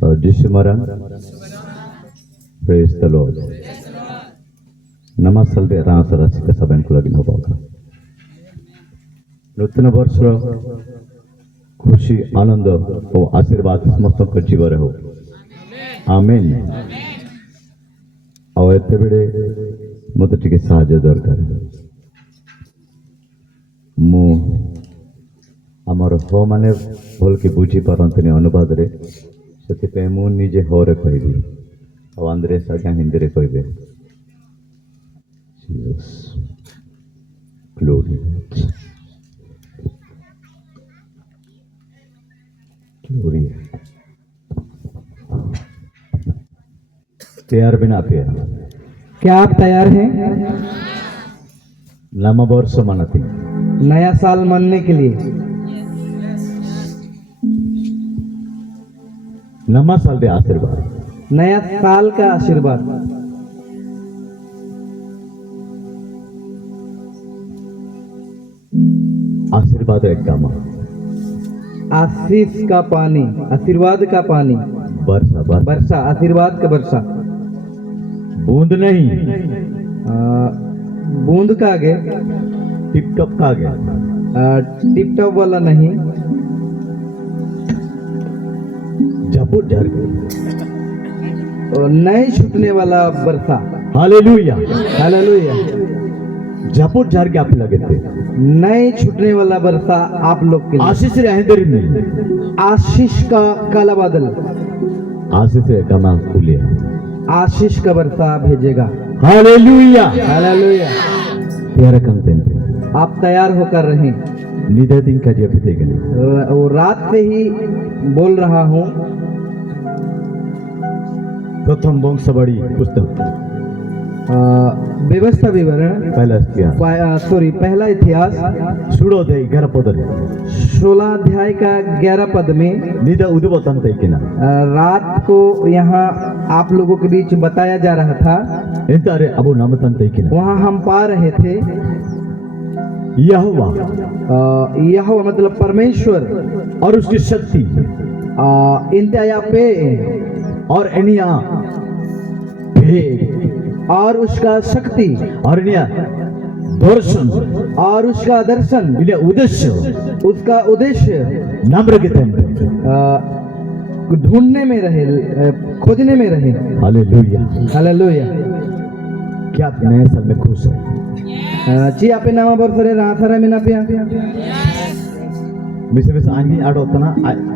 Jishmaran, praise the Lord. Namaste Ranasara Sika Saban Kulagin Hoboka. नूतन वर्ष खुशी आनंद और आशीर्वाद समस्त जीवन हो आमेन और एते बेडे मत टिके साहाय्य दरकार मु आमर हो माने भल के बुझी पारंतनी अनुवाद रे सेति पे मु निजे हो रे कहबी और आंद्रे सागा हिंदी रे कहबे जीसस ग्लोरी तैयार बिना प्यार क्या आप तैयार हैं नम वर्ष मनती नया साल मनने के लिए? नम साल दे आशीर्वाद नया साल का आशीर्वाद आशीर्वाद एक गामा आशीष का पानी आशीर्वाद का पानी वर्षा वर्षा आशीर्वाद का वर्षा बूंद नहीं बूंद का आगे टिप टॉप का आगे टिप टॉप वाला नहीं झपुट झर नहीं छूटने वाला वर्षा हालेलुया हालेलुया झपुट झर के आप लगे थे नहीं छूटने वाला वर्षा आप लोग के लिए आशीष रहे दर में आशीष का काला बादल आशीष रे गमा खुले आशीष का वर्षा भेजेगा हालेलुया हालेलुया तेरा कंटेंट आप तैयार होकर रहें निधे दिन का जब देगा वो रात से ही बोल रहा हूँ प्रथम वंशवड़ी पुस्तक व्यवस्था विवरण पहला इतिहास पहला इतिहास सूर्योदय 11 पद 16 अध्याय का 11 पद में निधे उद्बोधन तेकिना रात को यहाँ आप लोगों के बीच बताया जा रहा था इंतरे अबु नामतन तेकिना वहाँ हम पा रहे थे यहोवा यहोवा मतलब परमेश्वर और उसकी शक्ति इंतया पे और एनिया पे और उसका शक्ति और एनिया दर्शन और उसका दर्शन इन्हें उद्देश्य उसका उद्देश्य नम्र के थे ढूंढने में रहे खोजने में रहे हालेलुया हालेलुया क्या आप नए साल में खुश हैं ची आपे नामा बरसरे राथरा में ना पिया मिसे मिसे आंगी आड़ होता ना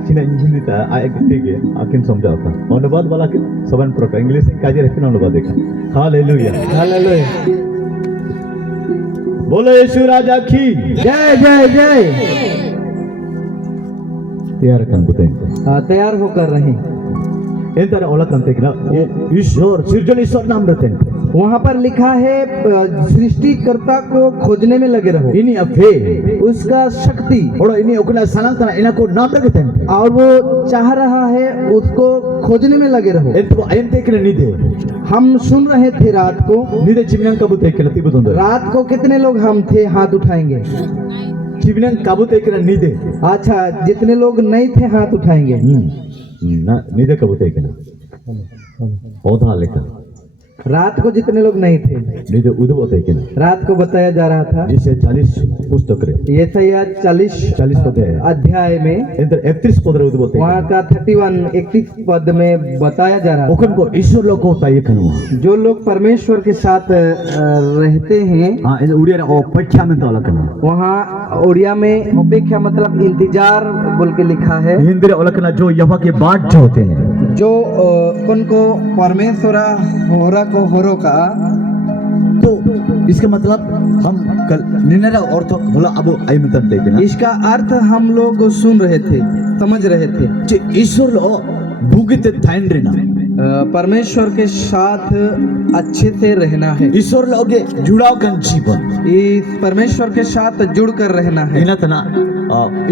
चिना इंजन देता है आए कितने आकिन समझा होता अनुवाद वाला कि सबन प्रकार इंग्लिश में काजे रखने अनुवाद देखा हालेलुया हालेलुया बोलो यीशु राजा की जय जय जय तैयार कर बुते तैयार होकर रहें इंतर ओला कंते कि ना ईश्वर सृजनईश्वर नाम रहते हैं वहाँ पर लिखा है सृष्टिकर्ता को खोजने में लगे रहो इन्हीं अफे उसका शक्ति और इन्हीं उकला सनातन इन्हें को नाम रखते हैं और वो चाह रहा है उसको खोजने में लगे रहो तो आयन तेकले निधे हम सुन रहे थे रात को निधे चिमनंग काबू तेकले तिबुतुंदर रात को कितने लोग हम थे हाथ उठाएंगे चिमनंग काबू तेकले निधे अच्छा जितने लोग नहीं थे हाथ उठाएंगे ना निधे काबू तेकले पौधा लेकर रात को जितने लोग नहीं थे निधे उद्भव तेकले रात को बताया जा रहा था जिसे 40 पुस्तक रे ये सैया 40 पद है अध्याय में इंतर 31 पद रे उद्भव वहाँ का 31 पद में बताया जा रहा ओखन को ईश्वर लोग को ताये खनु जो लोग परमेश्वर के साथ रहते हैं हां इन उड़िया रे अपेक्षा में तो अलग ना वहाँ उड़िया में अपेक्षा मतलब इंतजार बोल के लिखा है हिंदी रे अलग ना जो यहोवा के बाट जो होते हैं जो उनको परमेश्वर होरा को होरो का तो इसका मतलब हम कल निनरा अर्थ होला अब आई मतन देना इसका अर्थ हम लोग सुन रहे थे समझ रहे थे जे ईश्वर लो भूगित थाइन रे ना परमेश्वर के साथ अच्छे से रहना है, ईश्वरलोगे जुड़ावkan जीवन. इस परमेश्वर के साथ जुड़कर रहना है। Inatna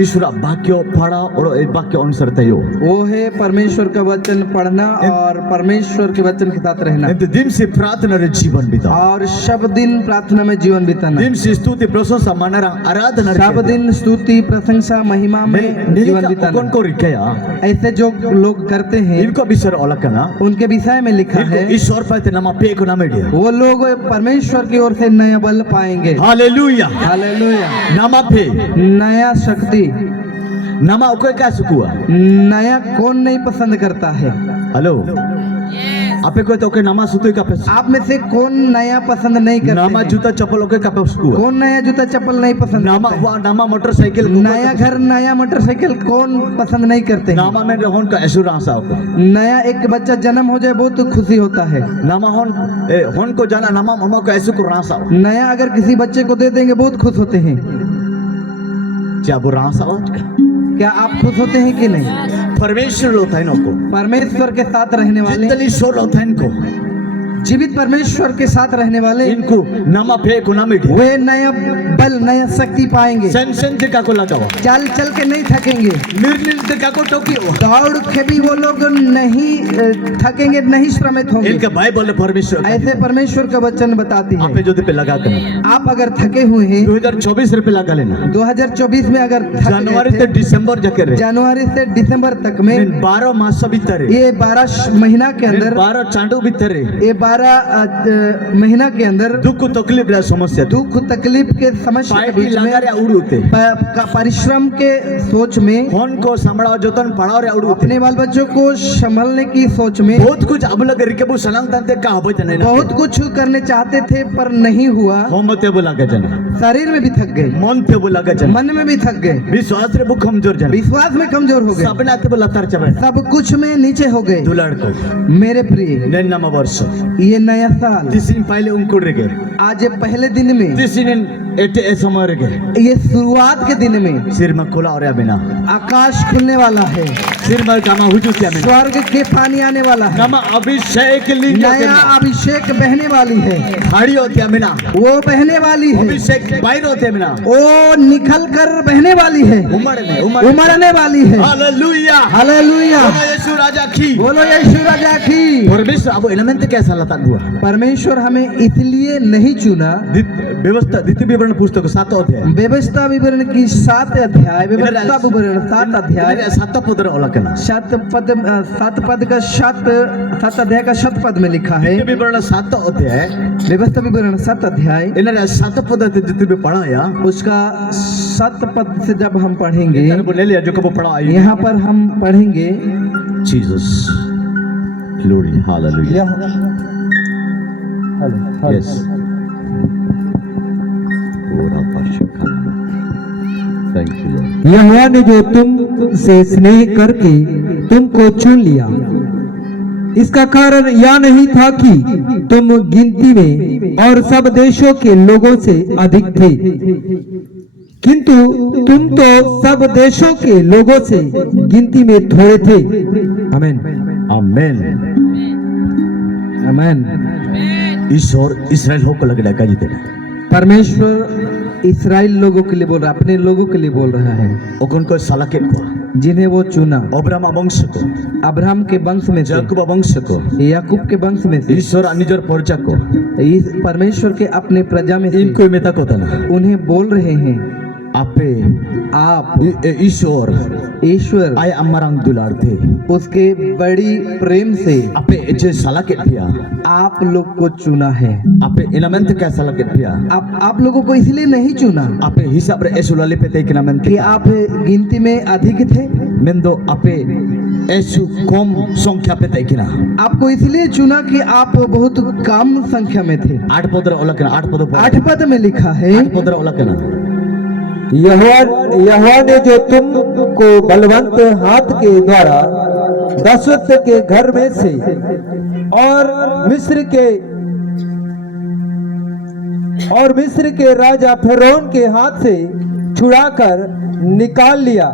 ईश्वर वाक्य पढ़ा और वाक्य अनुसार तयो. वो है परमेश्वर का वचन पढ़ना और परमेश्वर के वचन के साथ रहना, इंत दिन से प्रार्थना रे जीवन बिता. और सब दिन प्रार्थना में जीवन बिताना, दिन से स्तुति प्रशंसा मानरang आराधना रे. सब दिन स्तुति प्रशंसा महिमा में जीवन कौन बिताना। को रिकया ऐसे जो लोग करते हैं इनको विषय अलकना उनके विषय में लिखा है, ईश्वर पाते नमा पे को नाम दिया. वो लोग परमेश्वर की ओर से नया बल पाएंगे। हालेलुया. हालेलुया। नामा पे नया शक्ति, नामा कोई क्या सुकुआ. नया कौन नहीं पसंद करता है? हेलो आपे कोई तो के नामा सुतुई का पे. आप में से कौन नया पसंद नहीं करते नामा हैं? जूता चप्पल ओके का पे सुकुआ. कौन नया जूता चप्पल नहीं पसंद नामा करता है? वा नामा मोटरसाइकिल नया घर नया मोटरसाइकिल कौन पसंद नहीं करते हैं? नामा में होन का एश्योरेंस आओ. नया एक बच्चा जन्म हो जाए बहुत खुशी होता है। नामा होन को जाना नामा मामा को ऐसे को रास आओ. नया अगर किसी बच्चे को दे देंगे बहुत खुश होते हैं। क्या वो रास आओ. क्या आप खुश होते हैं कि नहीं? परमेश्वर होता है इनको. परमेश्वर के साथ रहने वाले, जितनी ईश्वर होता है इनको, जीवित परमेश्वर के साथ रहने वाले, इनको नामा पे को नाम दिया. वे नया बल नया शक्ति पाएंगे। सेंसन का को लगाओ. चल चल के नहीं थकेंगे, निर्निल का को टोकियो. दौड़ के भी वो लोग नहीं थकेंगे, नहीं श्रमित होंगे। इनका बाइबल परमेश्वर ऐसे परमेश्वर का वचन बताती आप है। जो पे लगा कर आप अगर थके हुए हैं 2024 रुपए लगा लेना. 2024 में अगर थक गए जनवरी थे, से दिसंबर जाके रहे. जनवरी से दिसंबर तक में 12 मास भीतर ये 12 महीना के अंदर, 12 चांडू भीतर ये 12 महीना के अंदर दुख तकलीफ रे समस्या दुख तकलीफ के समस्या के पार्टी बीच में लगा रे उड़ूते परिश्रम के सोच में, फोन को संभाळा जतन पढ़ाओ रे उड़ूते अपने बाल बच्चों को संभालने की सोच में बहुत कुछ अब लगे रिकेबू सलाम तंते का होबे तने बहुत कुछ करने चाहते थे पर नहीं हुआ। होमते बोला के जन शरीर में भी थक गए, मन पे बोला के जन मन में भी थक गए, विश्वास रे बुक कमजोर जन विश्वास में कमजोर हो गए, सबने आते बोला तर चबे सब कुछ में नीचे हो गए। दुलाड़ को मेरे प्रिय, ने नाम वर्ष ये नया साल तीसरी पहले उनको रे आज ये पहले दिन में, तीसरी एटे ए समय रे ये शुरुआत के दिन में सिर में खोला और बिना आकाश खुलने वाला है, सिर में गामा हुजू क्या में स्वर्ग के पानी आने वाला है, गामा अभिषेक लिंग नया अभिषेक बहने वाली है, खाड़ी होती है बिना वो बहने वाली है, अभिषेक बाहर होते हैं बिना वो निकल कर बहने वाली है, उमड़ने वाली है। Hallelujah hallelujah. बोलो यीशु राजा की. बोलो यीशु राजा की। परमेश्वर अब एलिमेंट कैसा लता हुआ. परमेश्वर हमें इसलिए नहीं चुना। व्यवस्था द्वितीय विवरण पुस्तक 7 अध्याय व्यवस्था विवरण की 7 अध्याय, व्यवस्था विवरण 7 अध्याय 7 पद रे अलकना 7 पद का 7 अध्याय का 7 पद में लिखा है। द्वितीय विवरण 7 अध्याय व्यवस्था विवरण 7 अध्याय इन्हें 7 पद द्वितीय में पढ़ाया उसका 7 पद से जब हम पढ़ेंगे, ले लिया जो कब पढ़ा आई यहाँ पर हम पढ़ेंगे जीसस ग्लोरी हालेलुया. यस ओरा पाशका. Thank you Lord. यहोवा ने जो तुम से स्नेह करके तुमको चुन लिया, इसका कारण यह नहीं था कि तुम गिनती में और सब देशों के लोगों से अधिक थे, किंतु तुम तो सब देशों के लोगों से गिनती में थोड़े थे। आमीन आमेन. आमीन। ईश्वर इस्राएल हो को लग का जीते परमेश्वर इस्राएल लोगों के लिए बोल रहा है, अपने लोगों के लिए बोल रहा है, ओकन को साला के को जिन्हें वो चुना। अब्राहम वंश को, अब्राहम के वंश में से, याकूब वंश को, याकूब के वंश में से, ईश्वर निजर प्रजा को, इस परमेश्वर के अपने प्रजा में से इनको मेता को तना उन्हें बोल रहे हैं, आपे आप ईश्वर आय अमरंग दुलार थे उसके बड़ी प्रेम से आपे जे साला के पिया आप लोग को चुना है। आपे इनमेंट क्या साला के पिया आप लोगों को इसलिए नहीं चुना आपे हिसाब रे एसुलाले पे ते किनमेंट कि आप गिनती में अधिक थे, मेंदो आपे ऐसु कम संख्या पे ते किना आपको इसलिए चुना कि आप बहुत कम संख्या में थे। 8 पद ओलकना 8 पद में लिखा है, 8 पद ओलकना यहोवा ने जो तुमको बलवंत हाथ के द्वारा दासत्व के घर में से और मिस्र के राजा फिरौन के हाथ से छुड़ाकर निकाल लिया,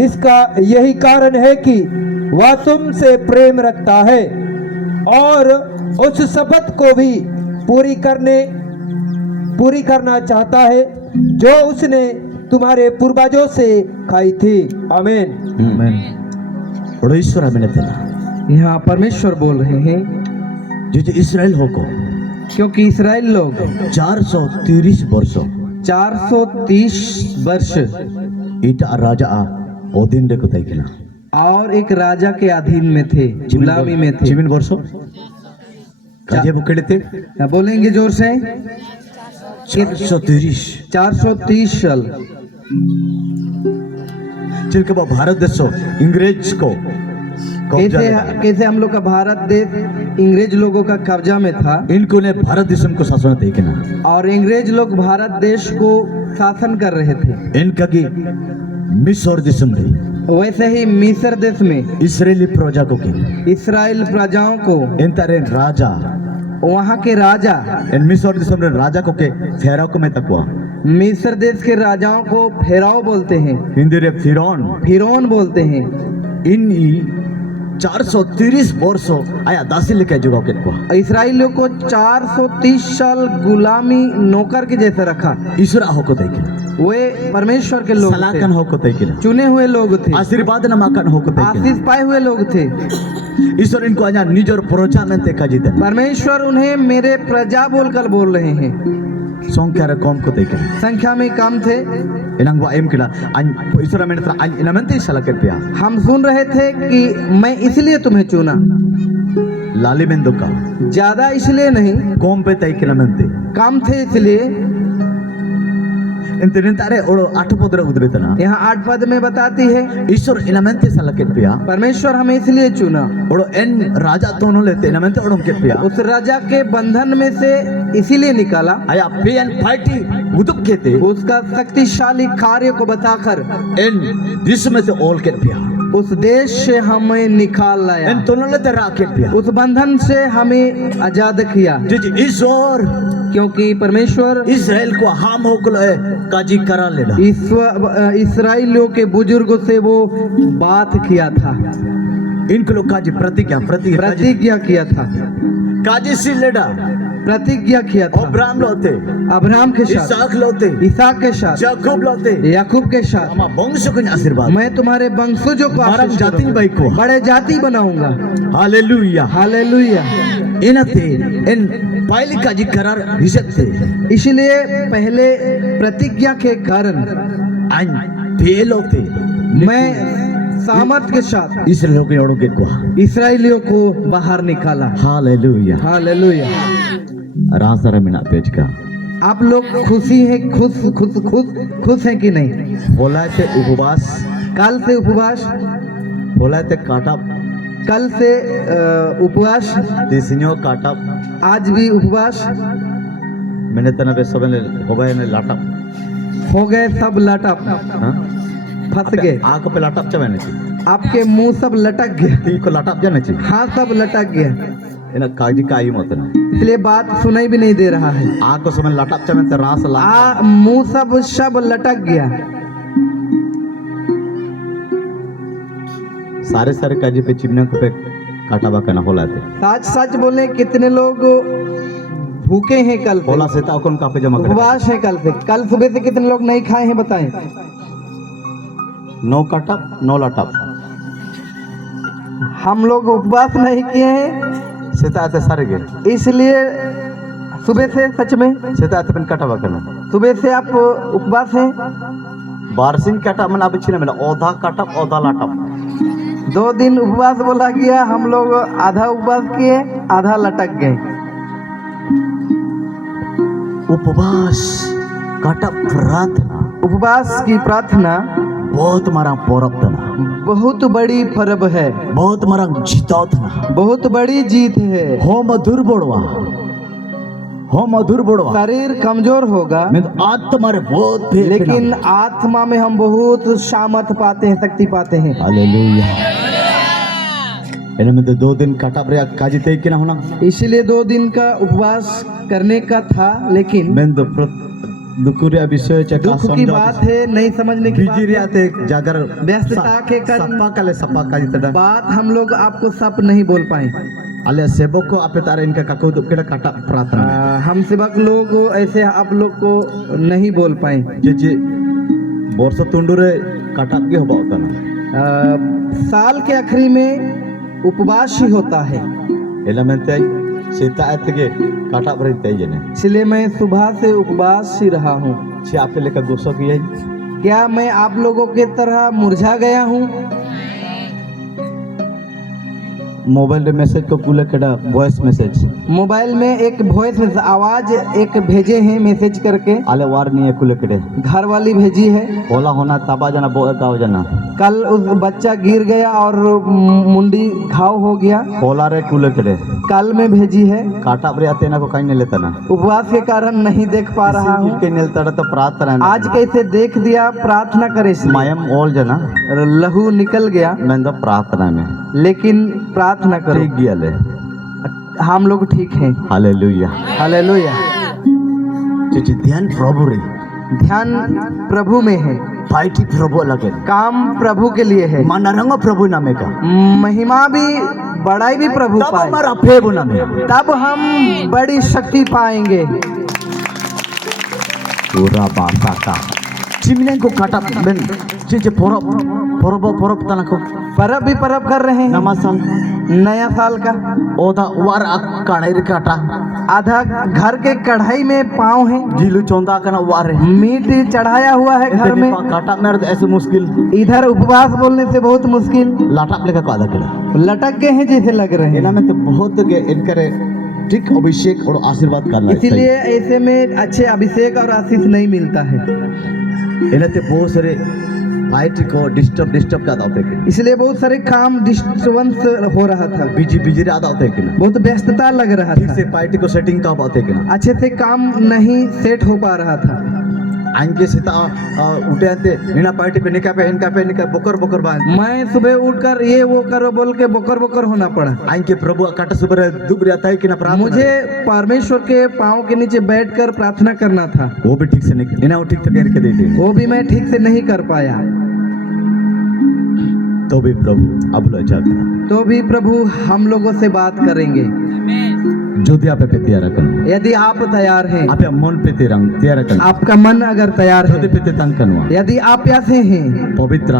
इसका यही कारण है कि वह तुमसे प्रेम रखता है और उस शपथ को भी पूरी करना चाहता है जो उसने तुम्हारे पूर्वजों से खाई थी। आमीन। बड़ो ईश्वर मैंने तेना यहाँ परमेश्वर बोल रहे हैं जो इस्राएल हो को क्योंकि इस्राएल लोग 430 वर्ष 430 वर्ष ईटा राजा ओदिन रे को तैकिना और एक राजा के अधीन में थे, गुलामी में थे। चिमिन वर्षो काजे बुकेड़े थे क्या बोलेंगे जोर से? 430 साल। चिलके वो भारत देश इंग्रेज को कैसे हम लोग का भारत देश इंग्रेज लोगों का कब्जा में था। इनको ने भारत देश को शासन देखना और इंग्रेज लोग भारत देश को शासन कर रहे थे। इनका की मिस्र देश में वैसे ही मिस्र देश में इस्राएली प्रजा को की इस्राएल प्रजाओं को इन तरह राजा वहाँ के राजा इन मिस्र देश में राजा को के फेराव को में तकवा मिस्र देश के राजाओं को फेराव बोलते हैं, हिंदी रे फिरौन बोलते हैं। इन 430 वर्ष आया दासी लेके जुगा के को इस्राएलियों को 430 साल गुलामी नौकर के जैसे रखा। ईश्वर हो को तैकिना वे परमेश्वर के लोग सलाकन थे, हो को तैकिना चुने हुए लोग थे, आशीर्वाद नमाकन हो को तैकिना आशीष पाए हुए लोग थे। ईश्वर इनको आजा निजर प्रजा में देखा जीते परमेश्वर उन्हें मेरे प्रजा बोलकर बोल रहे हैं। संख्या रे कम को तैकिना संख्या में कम थे। इनंग वो एम किला ईश्वर में तरह इनमंते सलाकन पिया हम सुन रहे थे कि मैं इसलिए तुम्हें चुना, लाली में दुका ज्यादा इसलिए नहीं, कम पे तैकिना मनते कम थे इसलिए। इंतने तारे ओड़ो 8 पद रे उद्रेतना यहाँ 8 पद में बताती है ईश्वर इनमंते सलाकन पिया परमेश्वर हमें इसलिए चुना। ओड़ो एन राजा दोनों लेते इनमंते ओड़ो के पिया उस राजा के बंधन में से इसीलिए निकाला, आया पेन पार्टी उदुप के थे उसका शक्तिशाली कार्य को बताकर इन देश में से ओल के पिया उस देश से हमें निकाल लाया, इन दोनों लेते राकेट पिया उस बंधन से हमें आजाद किया। जी ईश्वर क्योंकि परमेश्वर इस्राएल को हम हो गए काजी करा लेना इस्राएलियों के बुजुर्गों से वो बात किया था, इनको लोग काजी प्रतिज्ञा किया था, काजी सी लेडा प्रतिज्ञा किया था। अब्राहम लोते अब्राहम के साथ, इसहाक लोते इसहाक के साथ, याकूब लोते याकूब के साथ, हम वंश को आशीर्वाद मैं तुम्हारे वंशजों को आशीष जाति भाई को बड़े जाति बनाऊंगा। Hallelujah hallelujah. इनते इन पहले काजी करार हिजक थे इसलिए पहले प्रतिज्ञा के कारण अन फेल होते मैं सामर्थ के साथ इस्राएलियों के ओड़ों के को इस्राएलियों को बाहर निकाला। Hallelujah hallelujah. रासरा मिना पेज का आप लोग खुशी हैं, खुश हैं कि नहीं? बोला थे उपवास कल से उपवास, बोला थे काटा कल से उपवास, देसियों काटा आज भी उपवास। मैंने तना पे सब ने हो गए ने लाटा हो गए सब लटक, हां फंस गए। आंख पे लाटा चबाने चाहिए, आपके मुंह सब लटक गया। ती को लाटा जाने चाहिए। हाँ सब लटक गया, इना काजी काई मत ना इसलिए बात सुनाई भी नहीं दे रहा है। आंख को समय लाटा चबन ते रास ला मुंह सब लटक गया। सारे काजी पे चिमना को पे काटा बाका ना होला थे सच बोले कितने लोग भूखे हैं कल से, होला से ता कौन कापे जमा कर उपवास है कल से। कल सुबह से कितने लोग नहीं खाए हैं बताएं? 9 काटा 9 लाटा हम लोग उपवास नहीं किए हैं, सेता आते सारे गए इसलिए सुबह से सच में सेता आते पेन काटा बाका ना सुबह से आप उपवास हैं। बारसिन काटा मन अब छिने मेला ओधा काटा ओधा लाटा 2 दिन उपवास बोला गया, हम लोग आधा उपवास किए आधा लटक गए। उपवास काटा प्रार्थना, उपवास की प्रार्थना बहुत मारा प्रार्थना, बहुत बड़ी पर्व है, बहुत मारा जीतना, बहुत बड़ी जीत है। हो मधुर बोड़वा शरीर कमजोर होगा मैं तो आत्मा रे बहुत लेकिन आत्मा में हम बहुत सामर्थ पाते हैं, शक्ति पाते हैं। हालेलुया। इन्हें में तो 2 दिन काटा प्रया काजी तय किना होना, इसलिए 2 दिन का उपवास करने का था, लेकिन मैं तो दुकुरिया विषय चे दुख की बात है, नहीं समझने की बात बिजिरिया है। ते जागर व्यस्तता के कारण सप्पा काले सप्पा का जितड़ा बात हम लोग आपको सब नहीं बोल पाए। अले सेवक को आपे तारे इनका काको दुकेड़ा काटा प्रार्थना हम सेवक लोग ऐसे आप लोग को नहीं बोल पाए। जे जे वर्ष तुंडुरे काटा के होबा होता ना साल के आखिरी में उपवास ही होता है, एलिमेंट सीता के काटा पर तय जने इसलिए मैं सुबह से उपवास ही रहा हूँ। छे आपे लेकर गुस्सा किया क्या मैं आप लोगों के तरह मुरझा गया हूँ? मोबाइल रे मैसेज को कुले केड़ा वॉइस मैसेज मोबाइल में एक वॉइस मैसेज आवाज एक भेजे हैं मैसेज करके, आले वार नहीं है कुले केड़े घर वाली भेजी है। होला होना तबा जना गाँव जना कल उस बच्चा गिर गया और मुंडी घाव हो गया, होला रे कुले केड़े कल में भेजी है। काटा पर आते ना को कहीं नहीं लेता ना उपवास के कारण नहीं देख पा रहा हूँ। के नेलता तो प्रार्थना में आज कैसे देख दिया, प्रार्थना करे इसलिए। मायम ओल जना लहू निकल गया, मैं तो प्रार्थना में लेकिन प्रार्थना करो। ठीक गया ले हम लोग ठीक हैं। Hallelujah hallelujah. चिची ध्यान प्रभु रे ध्यान प्रभु में है, पाइटी प्रभु लगे काम प्रभु के लिए है, माना रंग प्रभु नामे का महिमा भी बड़ाई भी प्रभु तब पाए, हमारा फेब नामे तब हम बड़ी शक्ति पाएंगे। पूरा बासा का चिमने को काटा बेन चिचे परब परब परब तना को परब भी परब कर रहे हैं, नमासन नया साल का। ओदा वार कढ़ाई रे काटा आधा घर के कढ़ाई में पाँव है, जीलू चौंदा कना वार है मीट चढ़ाया हुआ है घर में। काटा मेरे तो ऐसे मुश्किल इधर उपवास बोलने से बहुत मुश्किल, लाटा लेकर को आधा किलो लटक गए हैं जैसे लग रहे इना हैं। में तो बहुत के इनकरे ठीक अभिषेक और आशीर्वाद करना इसीलिए ऐसे में अच्छे अभिषेक और आशीष नहीं मिलता है, इन्हें तो बहुत सारे फाइट को डिस्टर्ब का होते हैं इसलिए बहुत सारे काम डिस्टर्बेंस हो रहा था, बिजी आधा होते हैं कि ना बहुत व्यस्तता लग रहा ठीक था, से पार्टी को सेटिंग का होते हैं कि ना अच्छे से काम नहीं सेट हो पा रहा था। आइंके सीता उठे आते नीना पार्टी पे निका बोकर बोकर बांध मैं सुबह उठकर ये वो करो बोल के बोकर बोकर होना पड़ा। आइंके प्रभु काटा सुबह दुब रहता है कि ना प्रार्थना मुझे परमेश्वर के पाँव के नीचे बैठकर प्रार्थना करना था, वो भी ठीक से नहीं इना वो ठीक से करके दे दे वो भी मैं ठीक से नहीं कर पाया। तो भी प्रभु अब लो जाकर तो भी प्रभु हम लोगों से बात करेंगे। जो दिया पे तैयार रखना यदि आप तैयार हैं, आप मन पे तैयार रखना आपका मन अगर तैयार है, पे तंग करवा यदि आप प्यासे हैं, पवित्र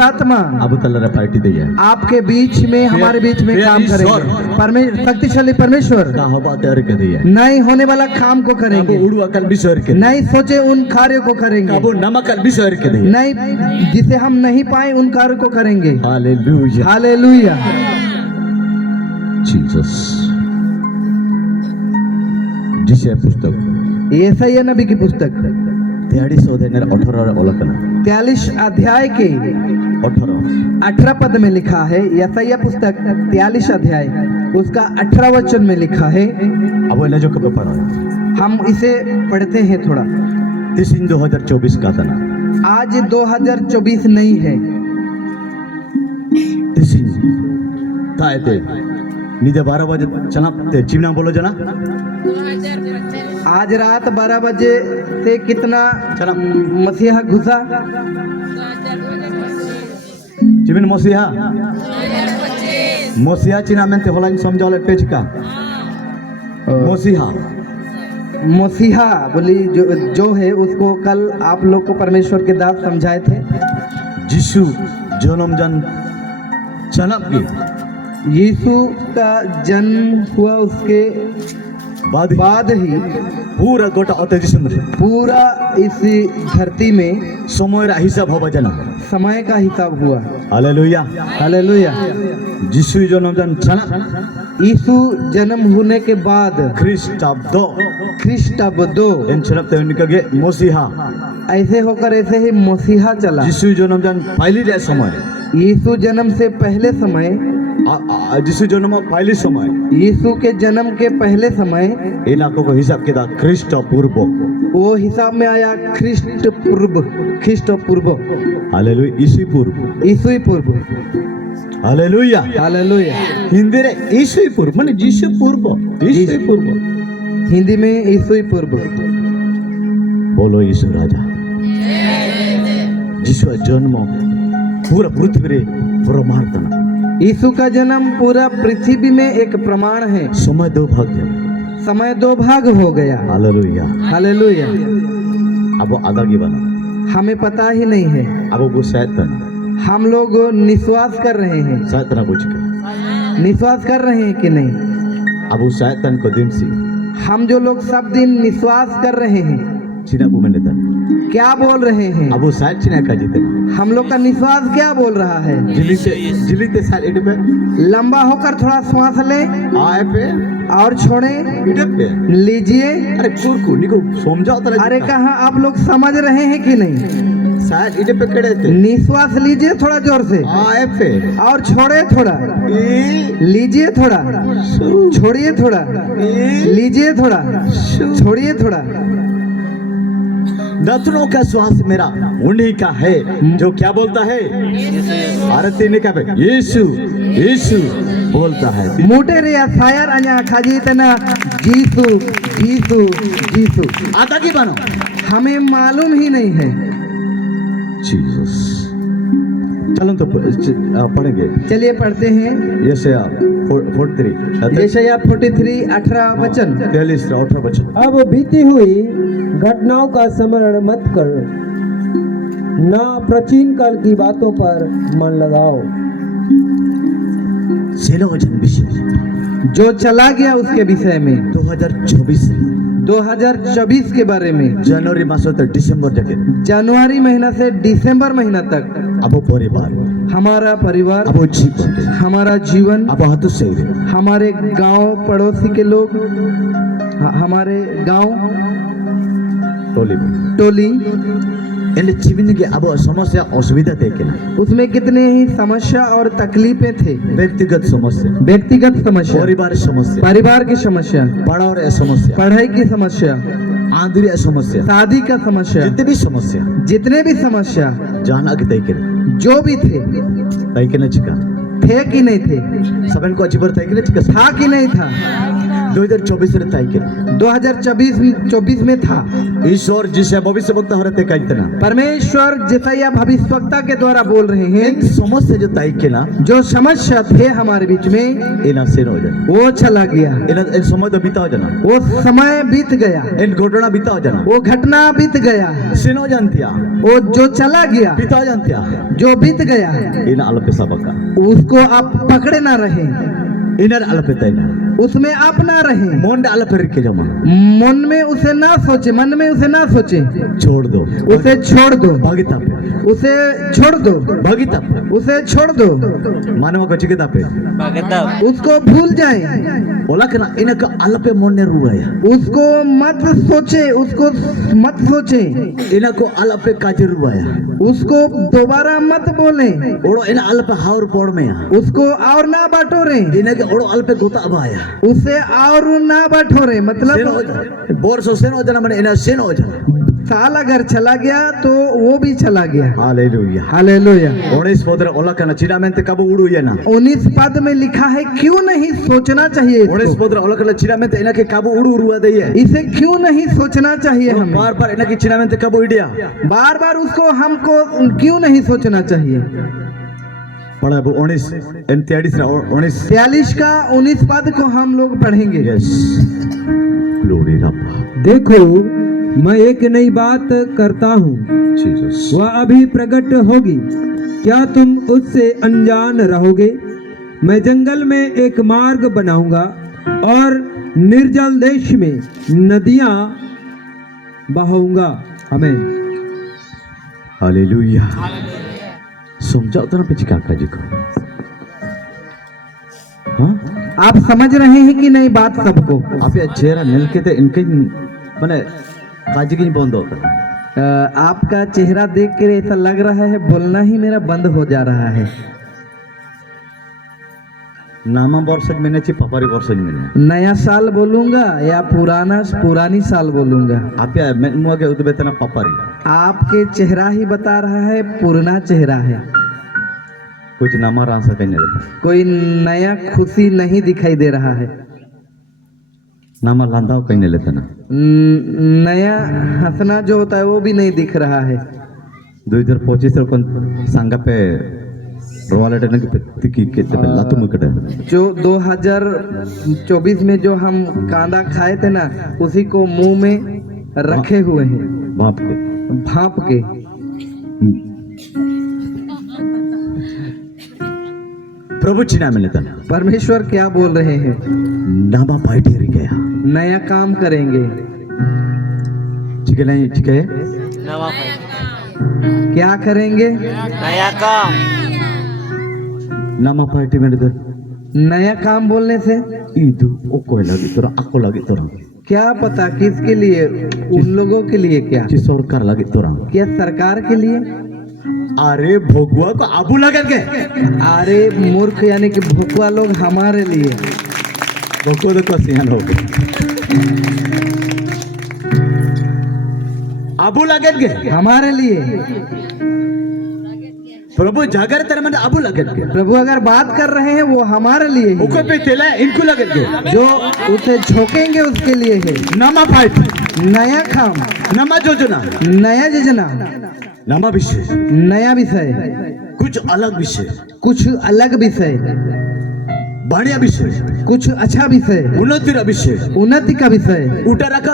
आत्मा अब तलरे पार्टी दे आपके बीच में हमारे बीच में काम करेंगे। शक्तिशाली परमेश्वर का हवा तैयार कर दिया नहीं होने वाला काम को करेंगे, उड़ू अकल विश्वर के नहीं सोचे उन कार्यों को करेंगे, काबू नमकल विश्वर के दिया नहीं जिसे हम नहीं पाए उन कार्यों को करेंगे। Hallelujah hallelujah. जीसस जिसे पुस्तक यशायाह नबी की पुस्तक 43 अध्याय के 18 पद में लिखा है। यशायाह पुस्तक 43 अध्याय उसका 18 वचन में लिखा है। अब जो कब पढ़ा हम इसे पढ़ते हैं थोड़ा। 2024 का था ना, आज 2024 नहीं है। निजे 12 बजे चला चिमना बोलो जना आज रात 12 बजे से कितना चला मसीहा घुसा? चिमिन मोसिया चिना में होलाइन समझाले पेज का मोसिहा बोली जो है उसको कल आप लोग को परमेश्वर के दास समझाए थे। यीशु जन्म की यीशु का जन्म हुआ उसके बाद ही पूरा गोटा पूरा इस धरती में समय रा हिसाब होबा जना समय का हिसाब हुआ। Hallelujah hallelujah. यीशु जन्म यीशु जन्म होने के बाद ख्रिस्ट अब दो इन छनप उनका गे मसीहा ऐसे होकर ऐसे ही मसीहा चला। यीशु जन्म पहली रे समय यीशु जन्म से पहले समय यीशु जन्म पहले समय यीशु के जन्म के पहले समय इन आंखों को हिसाब के दा ख्रिस्ट पूर्व वो हिसाब में आया ख्रिस्ट पूर्व। हालेलुया। ईसु पूर्व हालेलुया हालेलुया। हिंदी रे ईसु पूर्व माने यीशु पूर्व हिंदी में ईसु पूर्व। बोलो यीशु राजा जिसका जन्म पूरा पृथ्वी रे परमार्थना यीशु का जन्म पूरा पृथ्वी में एक प्रमाण है। समय दो भाग है समय दो भाग हो गया। Hallelujah hallelujah. अब आधा की बना हमें पता ही नहीं है। अब वो शैतान हम लोग निश्वास कर रहे हैं। शैतान पूछ के निश्वास कर रहे हैं कि नहीं? अब वो शैतान को दिन सी हम जो लोग सब दिन निश्वास कर रहे हैं चिना वो मैंने था क्या बोल रहे हैं? अब वो शायद चिना का जीते हम लोग का निश्वास क्या बोल रहा है? जिलीते साल इट पे लंबा होकर थोड़ा श्वास ले आए पे और छोड़े इट पे लीजिए। अरे कुरकु निको समझाओ तो अरे कहाँ आप लोग समझ रहे हैं कि नहीं? शायद इट पे कड़े थे निश्वास लीजिए थोड़ा जोर से आए पे और छोड़े थोड़ा। लीजिए थोड़ा, छोड़िए थोड़ा, लीजिए थोड़ा, छोड़िए थोड़ा। दर्शनों का श्वास मेरा उन्हीं का है जो क्या बोलता है आरती ने कहा यीशु यीशु बोलता है मोटे रे फायर अन्या खाजी तना जीसु जीसु जीसु आता की बनो हमें मालूम ही नहीं है। जीसस चलो तो पढ़ेंगे। चलिए पढ़ते हैं यशाया 43 यशाया 43 18 वचन 18 वचन। अब बीती हुई घटनाओं का स्मरण मत कर, ना प्राचीन काल की बातों पर मन लगाओ। सेलो वचन विषय जो चला गया उसके विषय में 2024 के बारे में जनवरी मास तक दिसंबर तक जनवरी महीना से दिसंबर महीना तक अब परिवार हमारा परिवार अब जीवन हमारा जीवन अब हाथ से हमारे गांव पड़ोसी के लोग हमारे गांव टोली इन जीवन के अब समस्या असुविधा थे कि उसमें कितने ही समस्या और तकलीफें थे। व्यक्तिगत समस्या परिवार की समस्या पढ़ाई समस्या पढ़ाई की समस्या आंतरिक समस्या शादी का समस्या जितने भी समस्या जाना कि जो भी थे चिका थे कि नहीं थे सबन को अजीबर था कि नहीं था 2024 में था। ईश्वर जिसे भविष्यवक्ता हो रहे कहते परमेश्वर जैसा भविष्यवक्ता के द्वारा बोल रहे हैं समस्या जो तय के ना जो समस्या थे हमारे बीच में इना से हो जाए वो चला गया। इन समय तो बीता हो जाना वो समय बीत गया। इन घटना बीता हो जाना वो घटना बीत गया। सिन हो जानतिया वो जो चला गया बीता हो जानतिया जो बीत गया इन अलप सबका उसको आप पकड़े ना रहे इनर अलप उसमें आप ना रहे मन अलप के जमा मन में उसे ना सोचे मन में उसे ना सोचे छोड़ दो उसे छोड़ दो भागिता पे उसे छोड़ दो भागिता पे उसे छोड़ दो मानव को चिकिता पे उसको भूल जाए बोला कि ना इनका अलप मन ने रुआया उसको मत सोचे उसको मत सोचे इनको अलप काज रुआया उसको दोबारा मत बोले ओड़ो इन अलप हावर पोड़ में उसको और ना बटोरे इनके ओड़ो अलप गोता आया उसे और ना बटोरे मतलब बोर सो सेन हो जाना मैंने इन्हें सेन हो जाना साल अगर चला गया तो वो भी चला गया। Hallelujah hallelujah. 19 पद ओला करना चिरामेंत कब उड़ू ये ना 19 पद में लिखा है क्यों नहीं सोचना चाहिए 19 पद ओला करना चिरामेंत इना के कब उड़ू उड़वा दे इसे क्यों नहीं सोचना चाहिए हमें बार बार इना की चिरामेंत कब उड़िया बार बार उसको हमको क्यों नहीं सोचना चाहिए। पढ़ा 43 का 19 पद को हम लोग पढ़ेंगे। यस ग्लोरी रब्बा। देखो मैं एक नई बात करता हूँ वह अभी प्रकट होगी क्या तुम उससे अनजान रहोगे। मैं जंगल में एक मार्ग बनाऊंगा और निर्जल देश में नदियां बहाऊंगा। आमीन। हालेलुया। समझाओ तो ना पिछी काका जी को। हाँ आप समझ रहे हैं कि नहीं बात सबको। आप ये चेहरा मिल के थे इनके मैंने काजी की नहीं बंद होता आपका चेहरा देख कर ऐसा लग रहा है बोलना ही मेरा बंद हो जा रहा है। नामा वर्षज में नहीं पपारी वर्षज में नया साल बोलूंगा या पुरानी साल बोलूंगा। आप या मैं मुआ के उतबेतना पपारी आपके चेहरा ही बता रहा है पुराना चेहरा है। कुछ नामा रासा कहने लगता कोई नया खुशी नहीं दिखाई दे रहा है। नामा लांदाव कहीं लेता ना नया हंसना जो होता है वो भी नहीं दिख रहा है। 2025 रो कौन संगा पे रोवालेट ने की कितने पे लातू मुकटे जो 2024 में जो हम कांदा खाए थे ना उसी को मुंह में रखे हुए हैं बाप के भाप के। प्रभु चिना में लेता ना परमेश्वर क्या बोल रहे हैं? नामा पार्टी री गया नया काम करेंगे। ठीक है नहीं ठीक है क्या करेंगे? नया काम। नामा पार्टी में लेता नया काम बोलने से इदु ओ कोई लगी तोरा आको लगी तोरा क्या पता किसके लिए? उन लोगों के लिए क्या? जी सरकार लगी तोरा क्या सरकार के लिए? अरे भगवा को आबू लगे के अरे मूर्ख यानी कि भुकवा लोग हमारे लिए। भगवा तो सियान हो गए आबू लगे के हमारे लिए। प्रभु जागर तेरे मन आबू लगे के प्रभु अगर बात कर रहे हैं वो हमारे लिए ही। उको पे तेला इनको लगे के जो उसे झोंकेंगे उसके लिए है। नामा पार्टी नया काम, नामा योजना नया योजना, नामा विषय नया विषय, कुछ अलग विषय कुछ अलग विषय, बढ़िया विषय कुछ अच्छा विषय, उन्नति विषय उन्नति का विषय, उठा रखा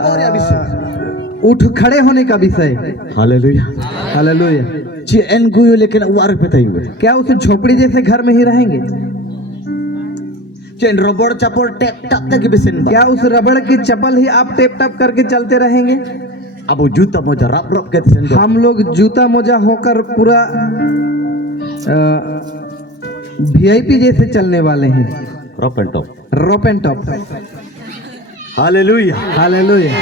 और विषय उठ खड़े होने का विषय। Hallelujah hallelujah. जी एन गुयो लेकिन वार पे तई हुए क्या उस झोपड़ी जैसे घर में ही रहेंगे? चेन रबड़ चपड़ टेप टप तक बिसन क्या उस रबड़ की चप्पल ही आप टेप टप करके चलते रहेंगे? अब वो जूता मोजा रब रब के सेंदो हम लोग जूता मोजा होकर पूरा VIP जैसे चलने वाले हैं। Rub and top rop and top. Hallelujah hallelujah.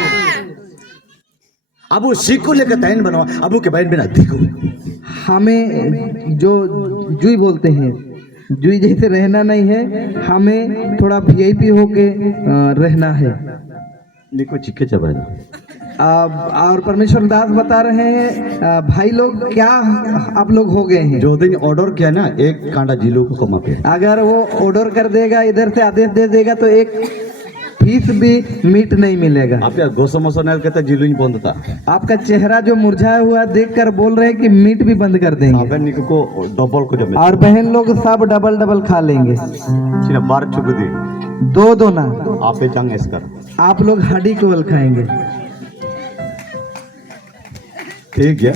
अब वो सीखो लेकर तैन बनवा अब वो के बैठ बिना देखो हमें जो जुई बोलते हैं जुई जैसे रहना नहीं है, हमें थोड़ा VIP होके रहना है। देखो चिक्के चबाना और परमेश्वर दास बता रहे हैं भाई लोग क्या आप लोग हो गए हैं? जो दिन ऑर्डर किया ना एक कांडा जिलो को कमा पे अगर वो ऑर्डर कर देगा इधर से आदेश दे देगा तो एक फीस भी मीट नहीं मिलेगा। आप या गोसमोसोनल कहता जिलो ही बंद था आपका चेहरा जो मुरझाया हुआ देखकर बोल रहे हैं कि मीट भी बंद कर देंगे। आप निको को डबल को जब और बहन लोग सब डबल डबल खा लेंगे। चिना बार चुक दी दो दो ना आप पे चंग एस कर आप लोग हड्डी केवल खाएंगे। ठीक है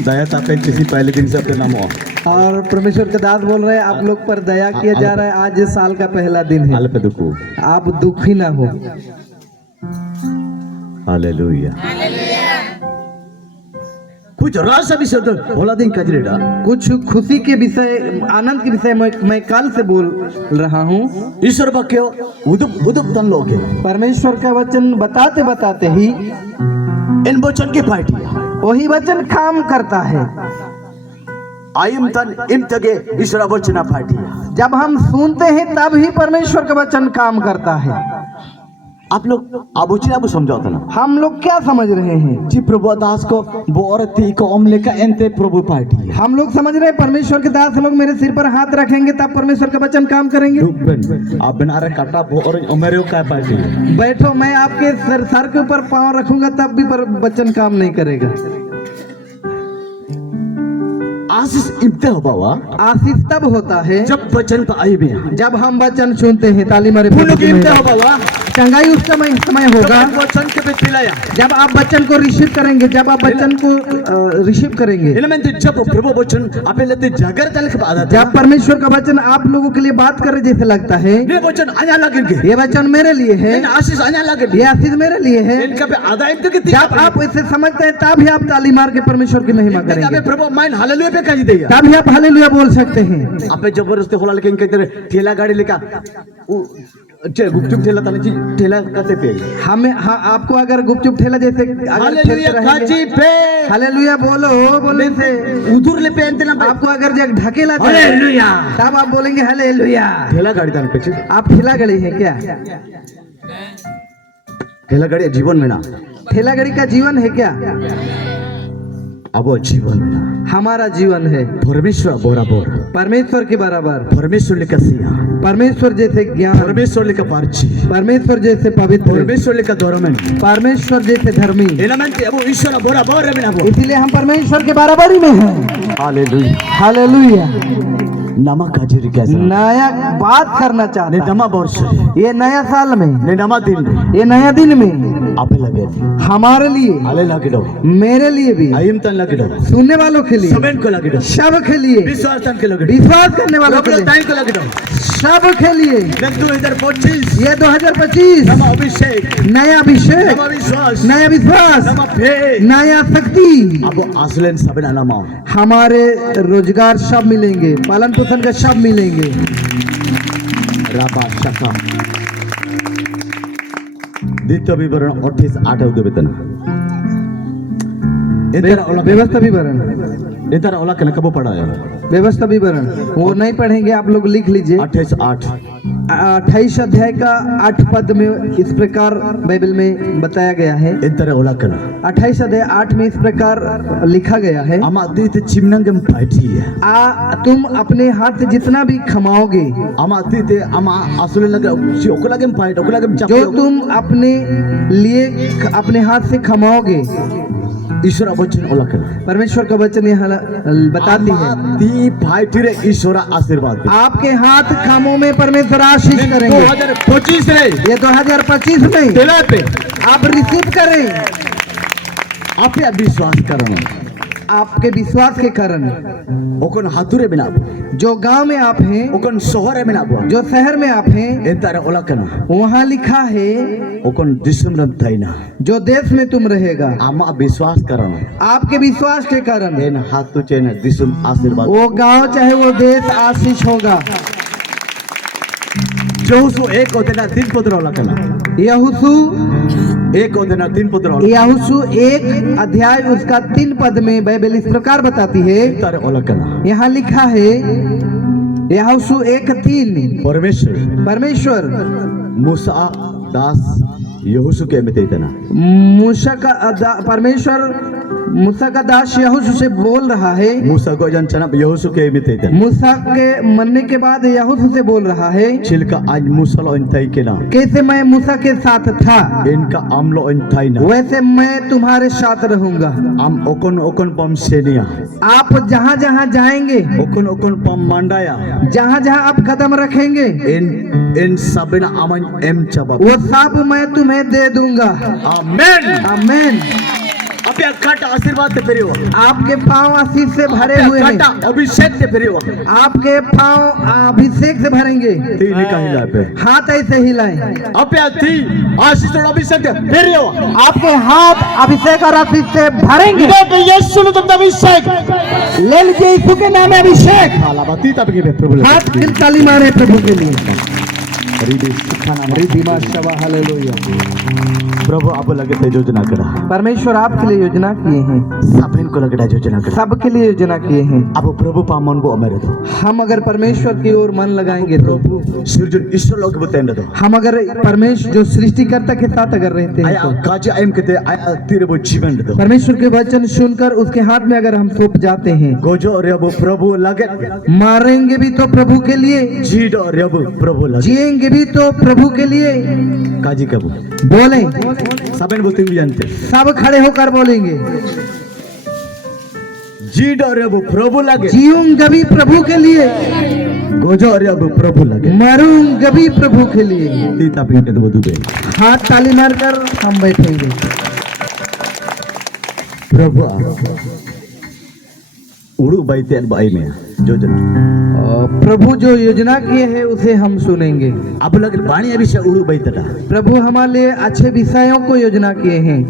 दया ताकि किसी पहले दिन से अपने नाम हो और परमेश्वर के दास बोल रहे हैं आप लोग पर दया किया जा रहा है। आज इस साल का पहला दिन है। हाल पे दुखू आप दुखी ना हो। हालेलुया कुछ रास अभी से बोला दिन कजरेडा कुछ खुशी के विषय आनंद के विषय मैं कल से बोल रहा हूँ। ईश्वर वाक्य उदुप उदुप तन लोग है परमेश्वर का वचन बताते बताते ही इन वचन की पार्टी वही वचन काम करता है। आइम तन इम तगे ईश्वर वचना पार्टी जब हम सुनते हैं तब ही परमेश्वर का वचन काम करता है। आप लोग आबोचना को समझाता ना हम लोग क्या समझ रहे हैं? जी प्रभु दास को बोरती को ओमले का एंते प्रभु पार्टी है हम लोग समझ रहे हैं परमेश्वर के दास लोग मेरे सिर पर हाथ रखेंगे तब परमेश्वर का वचन काम करेंगे। आप बिना रे काटा बोर ओमेरे का पार्टी है बैठो मैं आपके सर के ऊपर पांव रखूंगा तब भी वचन काम नहीं करेगा। आशीष इब्ते हो बाबा आशीष तब होता है जब वचन का आई में जब हम वचन सुनते हैं। ताली मारे फूलों की इब्ते हो बाबा चंगाई उस समय होगा वचन के पे खिलाया जब आप वचन को रिसीव करेंगे। जब आप वचन को रिसीव करेंगे इनमें जब प्रभु वचन आपे लेते जागर चल के बाद जब परमेश्वर का वचन आप लोगों के लिए बात करे जैसे लगता है ये वचन आने लगे ये वचन मेरे लिए है, इन आशीष आने लगे ये आशीष मेरे लिए है। इनका पे आदाय तो कितनी जब आप इसे समझते हैं तभी आप ताली मार के परमेश्वर की महिमा इनका करेंगे। पे प्रभु माइन हालेलुया पे कह दिया तभी आप हालेलुया बोल सकते हैं। आपे जबरदस्ती होला लेकिन कहते ठेला गाड़ी लेकर गुपचुप ठेला तने जी ठेला करते पे हमें हाँ आपको अगर गुपचुप ठेला जैसे हालेलुया काजी पे हालेलुया बोलो बोलने से उधर ले पे अंते ना आपको अगर जग ढकेला हालेलुया तब आप बोलेंगे हालेलुया। ठेला गाड़ी तने पे आप ठेला गड़ी है क्या? ठेला गाड़ी जीवन में ना ठेला गड़ी का जीवन है क्या? अब जीवन मिला हमारा जीवन है परमेश्वर बराबर परमेश्वर के बराबर, परमेश्वर लेकर सिया परमेश्वर जैसे ज्ञान, परमेश्वर लेकर पार्ची परमेश्वर जैसे पवित्र, परमेश्वर लेकर धर्म परमेश्वर जैसे धर्मी। एलामेंट अब ईश्वर बराबर है बिना इसलिए हम परमेश्वर के बराबरी में हैं। Hallelujah hallelujah. नमक हाजिर कैसा नया बात करना चाहता ने है। नमा वर्ष ये नया साल में, ने नमा दिन ये नया दिन में आपे लगे हमारे लिए, हाले लगे दो मेरे लिए भी, आइम तन लगे दो सुनने वालों के लिए, सबन को लगे दो सब के लिए, विश्वास तन के लगे दो विश्वास करने वालों के लिए, ताइन को लगे दो सब के लिए। ने 2025 ये 2025 नमा अभिषेक नया अभिषेक, नमा विश्वास नया विश्वास, नमा फेथ नया शक्ति। अब असलन सबन नामा हमारे रोजगार सब मिलेंगे, पालन पोषण का सब मिलेंगे। राबा शका द्वितीय विवरण 28:8 उदे वेतन इधर ओला व्यवस्था विवरण, इधर ओला कने कब पढ़ा है व्यवस्था विवरण वो नहीं पढ़ेंगे, आप लोग लिख लीजिए। 28:8 28 अध्याय का 8 पद में इस प्रकार बाइबल में बताया गया है। इधर ओला कने 28 अध्याय 8 में इस प्रकार लिखा गया है, अमा दीत चिमनंगम पाठी है तुम अपने हाथ जितना भी खमाओगे, अमा दीते अमा असले लगे ओकलागम पाइट ओकलागम जो चापे तुम अपने लिए अपने हाथ से खमाओगे, ईश्वर वचन ओला कने परमेश्वर का वचन यहाँ बताती है, ती पाठी रे ईश्वर आशीर्वाद दे आपके हाथ कामों में परमेश्वर आशीष करेंगे। 2025 रे ये 2025 में तेला पे आप रिसीव करें, आपे विश्वास करो आपके विश्वास के कारण। ओकन हाथुरे बिना जो गांव में आप हैं, ओकन शहर में ना जो शहर में आप हैं, इधर ओला कने वहाँ लिखा है ओकन दिसम रम थाइना जो देश में तुम रहेगा, आमा विश्वास करो आपके विश्वास के कारण एन हाथ तो चेन दिसम आशीर्वाद वो गांव चाहे वो देश आशीष होगा। जोसु एक ओदेना 3 पत्र ओला कने यहोशू एक ओदेना 3 पत्र ओला यहोशू 1 अध्याय उसका 3 पद में बाइबल इस प्रकार बताती है, इधर ओला कने यहाँ लिखा है यहोशू 1:3 परमेश्वर मूसा दास यहोशू के में तेतना परमेश्वर मूसा का दास यहोशू से बोल रहा है, मूसा को जन चना यहोशू के में तेतना मूसा के मरने के बाद यहोशू से बोल रहा है, छिलका आज मूसा लो इंताई के ना कैसे मैं मूसा के साथ था इनका आमलो इंताई ना वैसे मैं तुम्हारे साथ रहूंगा। आम ओकन ओकन पम सेनिया आप जहाँ जहाँ जाएंगे, ओकन ओकन पम मांडाया जहाँ जहाँ आप कदम रखेंगे, इन सबना अमन एम चबा वो सब मैं तुम्हें दे दूंगा। आमेन आमेन। अबे काटा आशीर्वाद ते फेरियो आपके पांव आशीष से भरे हुए हैं, काटा अभिषेक ते फेरियो आपके पांव अभिषेक से भरेंगे। ती निकाल हिला पे हाथ ऐसे हिलाएं, अबे ती आशीष और अभिषेक ते फेरियो आपके हाथ अभिषेक और आशीष से भरेंगे। पे यीशु ने तुम अभिषेक ले लीजिए यीशु के नाम में अभिषेक। हाला बाती तब के प्रभु हाथ की ताली मारे प्रभु के लिए। रिदी खाना रिधिमा शवा हालेलुया। प्रभु आप लगे ते योजना करा परमेश्वर आपके लिए योजना किए हैं, सबन को लगड़ा योजना करा सबके लिए योजना किए हैं। अब प्रभु पामन वो अमर दो हम अगर परमेश्वर की ओर मन लगाएंगे तो, प्रभु सृजन ईश्वर लोग बताएंगे दो हम अगर परमेश्वर जो सृष्टिकर्ता के साथ अगर रहते हैं आया तो, काज आयम कहते आया तेरे वो जीवन दो परमेश्वर के वचन सुनकर उसके हाथ में अगर हम सौंप जाते हैं, गोजो रे वो प्रभु लगे मारेंगे भी तो प्रभु के लिए, जीडो रे वो प्रभु लगे जिएंगे भी तो प्रभु के लिए। काजी कबू बोले सबन बोलते हुए जानते सब खड़े होकर बोलेंगे, जीडो रे वो प्रभु लगे जीऊंगा भी प्रभु के लिए, गोजो रे वो प्रभु लगे मरूंगा भी प्रभु के लिए। तीता पिंके तो दुबे हाथ ताली मारकर हम बैठेंगे। प्रभु उड़ू बैते बाई में योजना प्रभु जो योजना किए हैं उसे हम सुनेंगे। अब लग बाणी अभी से उड़ू बैतटा प्रभु हमारे लिए अच्छे विषयों को योजना किए हैं।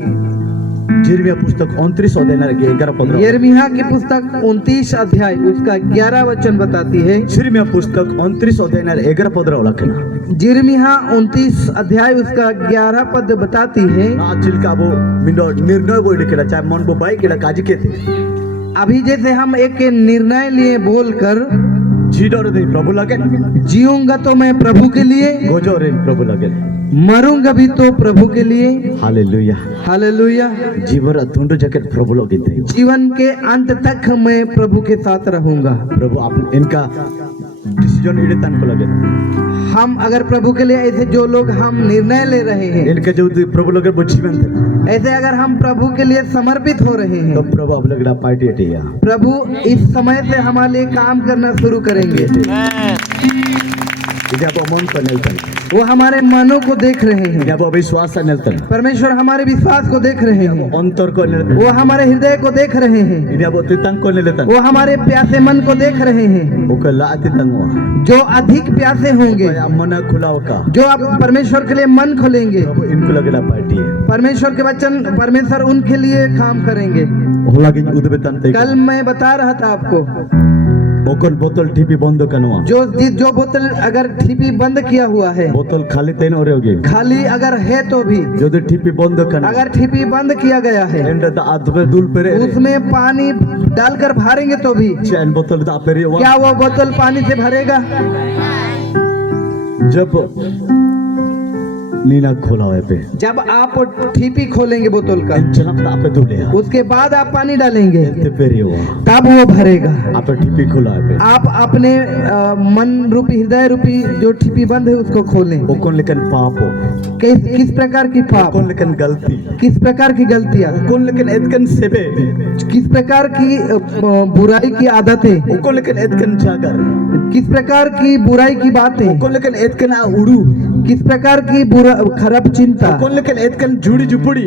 जिरमिया पुस्तक 29 अध्याय 11-15 यिर्मयाह की पुस्तक 29 अध्याय उसका 11 वचन बताती है। जिरमिया पुस्तक 29 अध्याय 11-15 लखना यिर्मयाह 29 अध्याय उसका 11 पद बताती है। ना चिलका वो मिनो निर्णय वो लिखेला चाहे मन वो बाई केला काजी के थे अभी जैसे हम एक निर्णय लिए बोलकर जीडोर दे प्रभु लगे जीऊंगा तो मैं प्रभु के लिए, गोजोरे प्रभु लगे मरूंगा भी तो प्रभु के लिए। Hallelujah hallelujah. जीवर तुंडु जगत प्रभु लोग थे जीवन के अंत तक मैं प्रभु के साथ रहूंगा। प्रभु आप इनका डिसीजन इड़े तन को लगे हम अगर प्रभु के लिए ऐसे जो लोग हम निर्णय ले रहे हैं, इनके जो प्रभु लोग वो जीवन थे ऐसे अगर हम प्रभु के लिए समर्पित हो रहे तो हैं, प्रभु आप लगड़ा पार्टी हटिया प्रभु इस समय से हमारे लिए काम करना शुरू करेंगे। इधर वो मन पर निलतन वो हमारे मनों को देख रहे हैं, इधर वो विश्वास से निलतन परमेश्वर हमारे विश्वास को देख रहे हैं, अंतर को निलतन वो हमारे हृदय को देख रहे हैं, इधर वो तितंग को निलतन वो हमारे प्यासे मन को देख रहे हैं। वो कला तितंग हुआ जो अधिक प्यासे होंगे, मना खुला होगा जो आप परमेश्वर के लिए मन खोलेंगे, प्रभु इनको लगड़ा पार्टी है परमेश्वर के वचन परमेश्वर उनके लिए काम करेंगे। होला कि उद्बेतन ते कल मैं बता रहा था आपको, ओकन बोतल टीपी बंद कनवा जो बोतल अगर ठीपी बंद किया हुआ है, बोतल खाली तेन हो रहोगे खाली अगर है तो भी, जो ठीपी बंद कन अगर ठीपी बंद किया गया है, एंड द आधे दूल पेरे उसमें पानी डालकर भरेंगे तो भी चैन बोतल दा पेरे हुआ क्या वो बोतल पानी से भरेगा? जब नीना खोला हुआ पे जब आप ठीपी खोलेंगे बोतल का, चलम दा पे दूले उसके बाद आप पानी डालेंगे ते पेरे हुआ तब वो भरेगा। आप ठीपी खोला है पे आप अपने मन रूपी हृदय रूपी जो ठीपी बंद है उसको खोलें। ओकन लेकिन पाप हो किस प्रकार की पाप, ओकन लेकिन गलती किस प्रकार की गलतियां, ओकन लेकिन एतकन सेबे किस प्रकार की बुराई की आदतें, ओकन लेकिन एतकन जागर किस प्रकार की बुराई की बातें, ओकन लेकिन एतकन उड़ू किस प्रकार की खराब चिंता, ओकन लेकिन एतकन जुड़ी जुपड़ी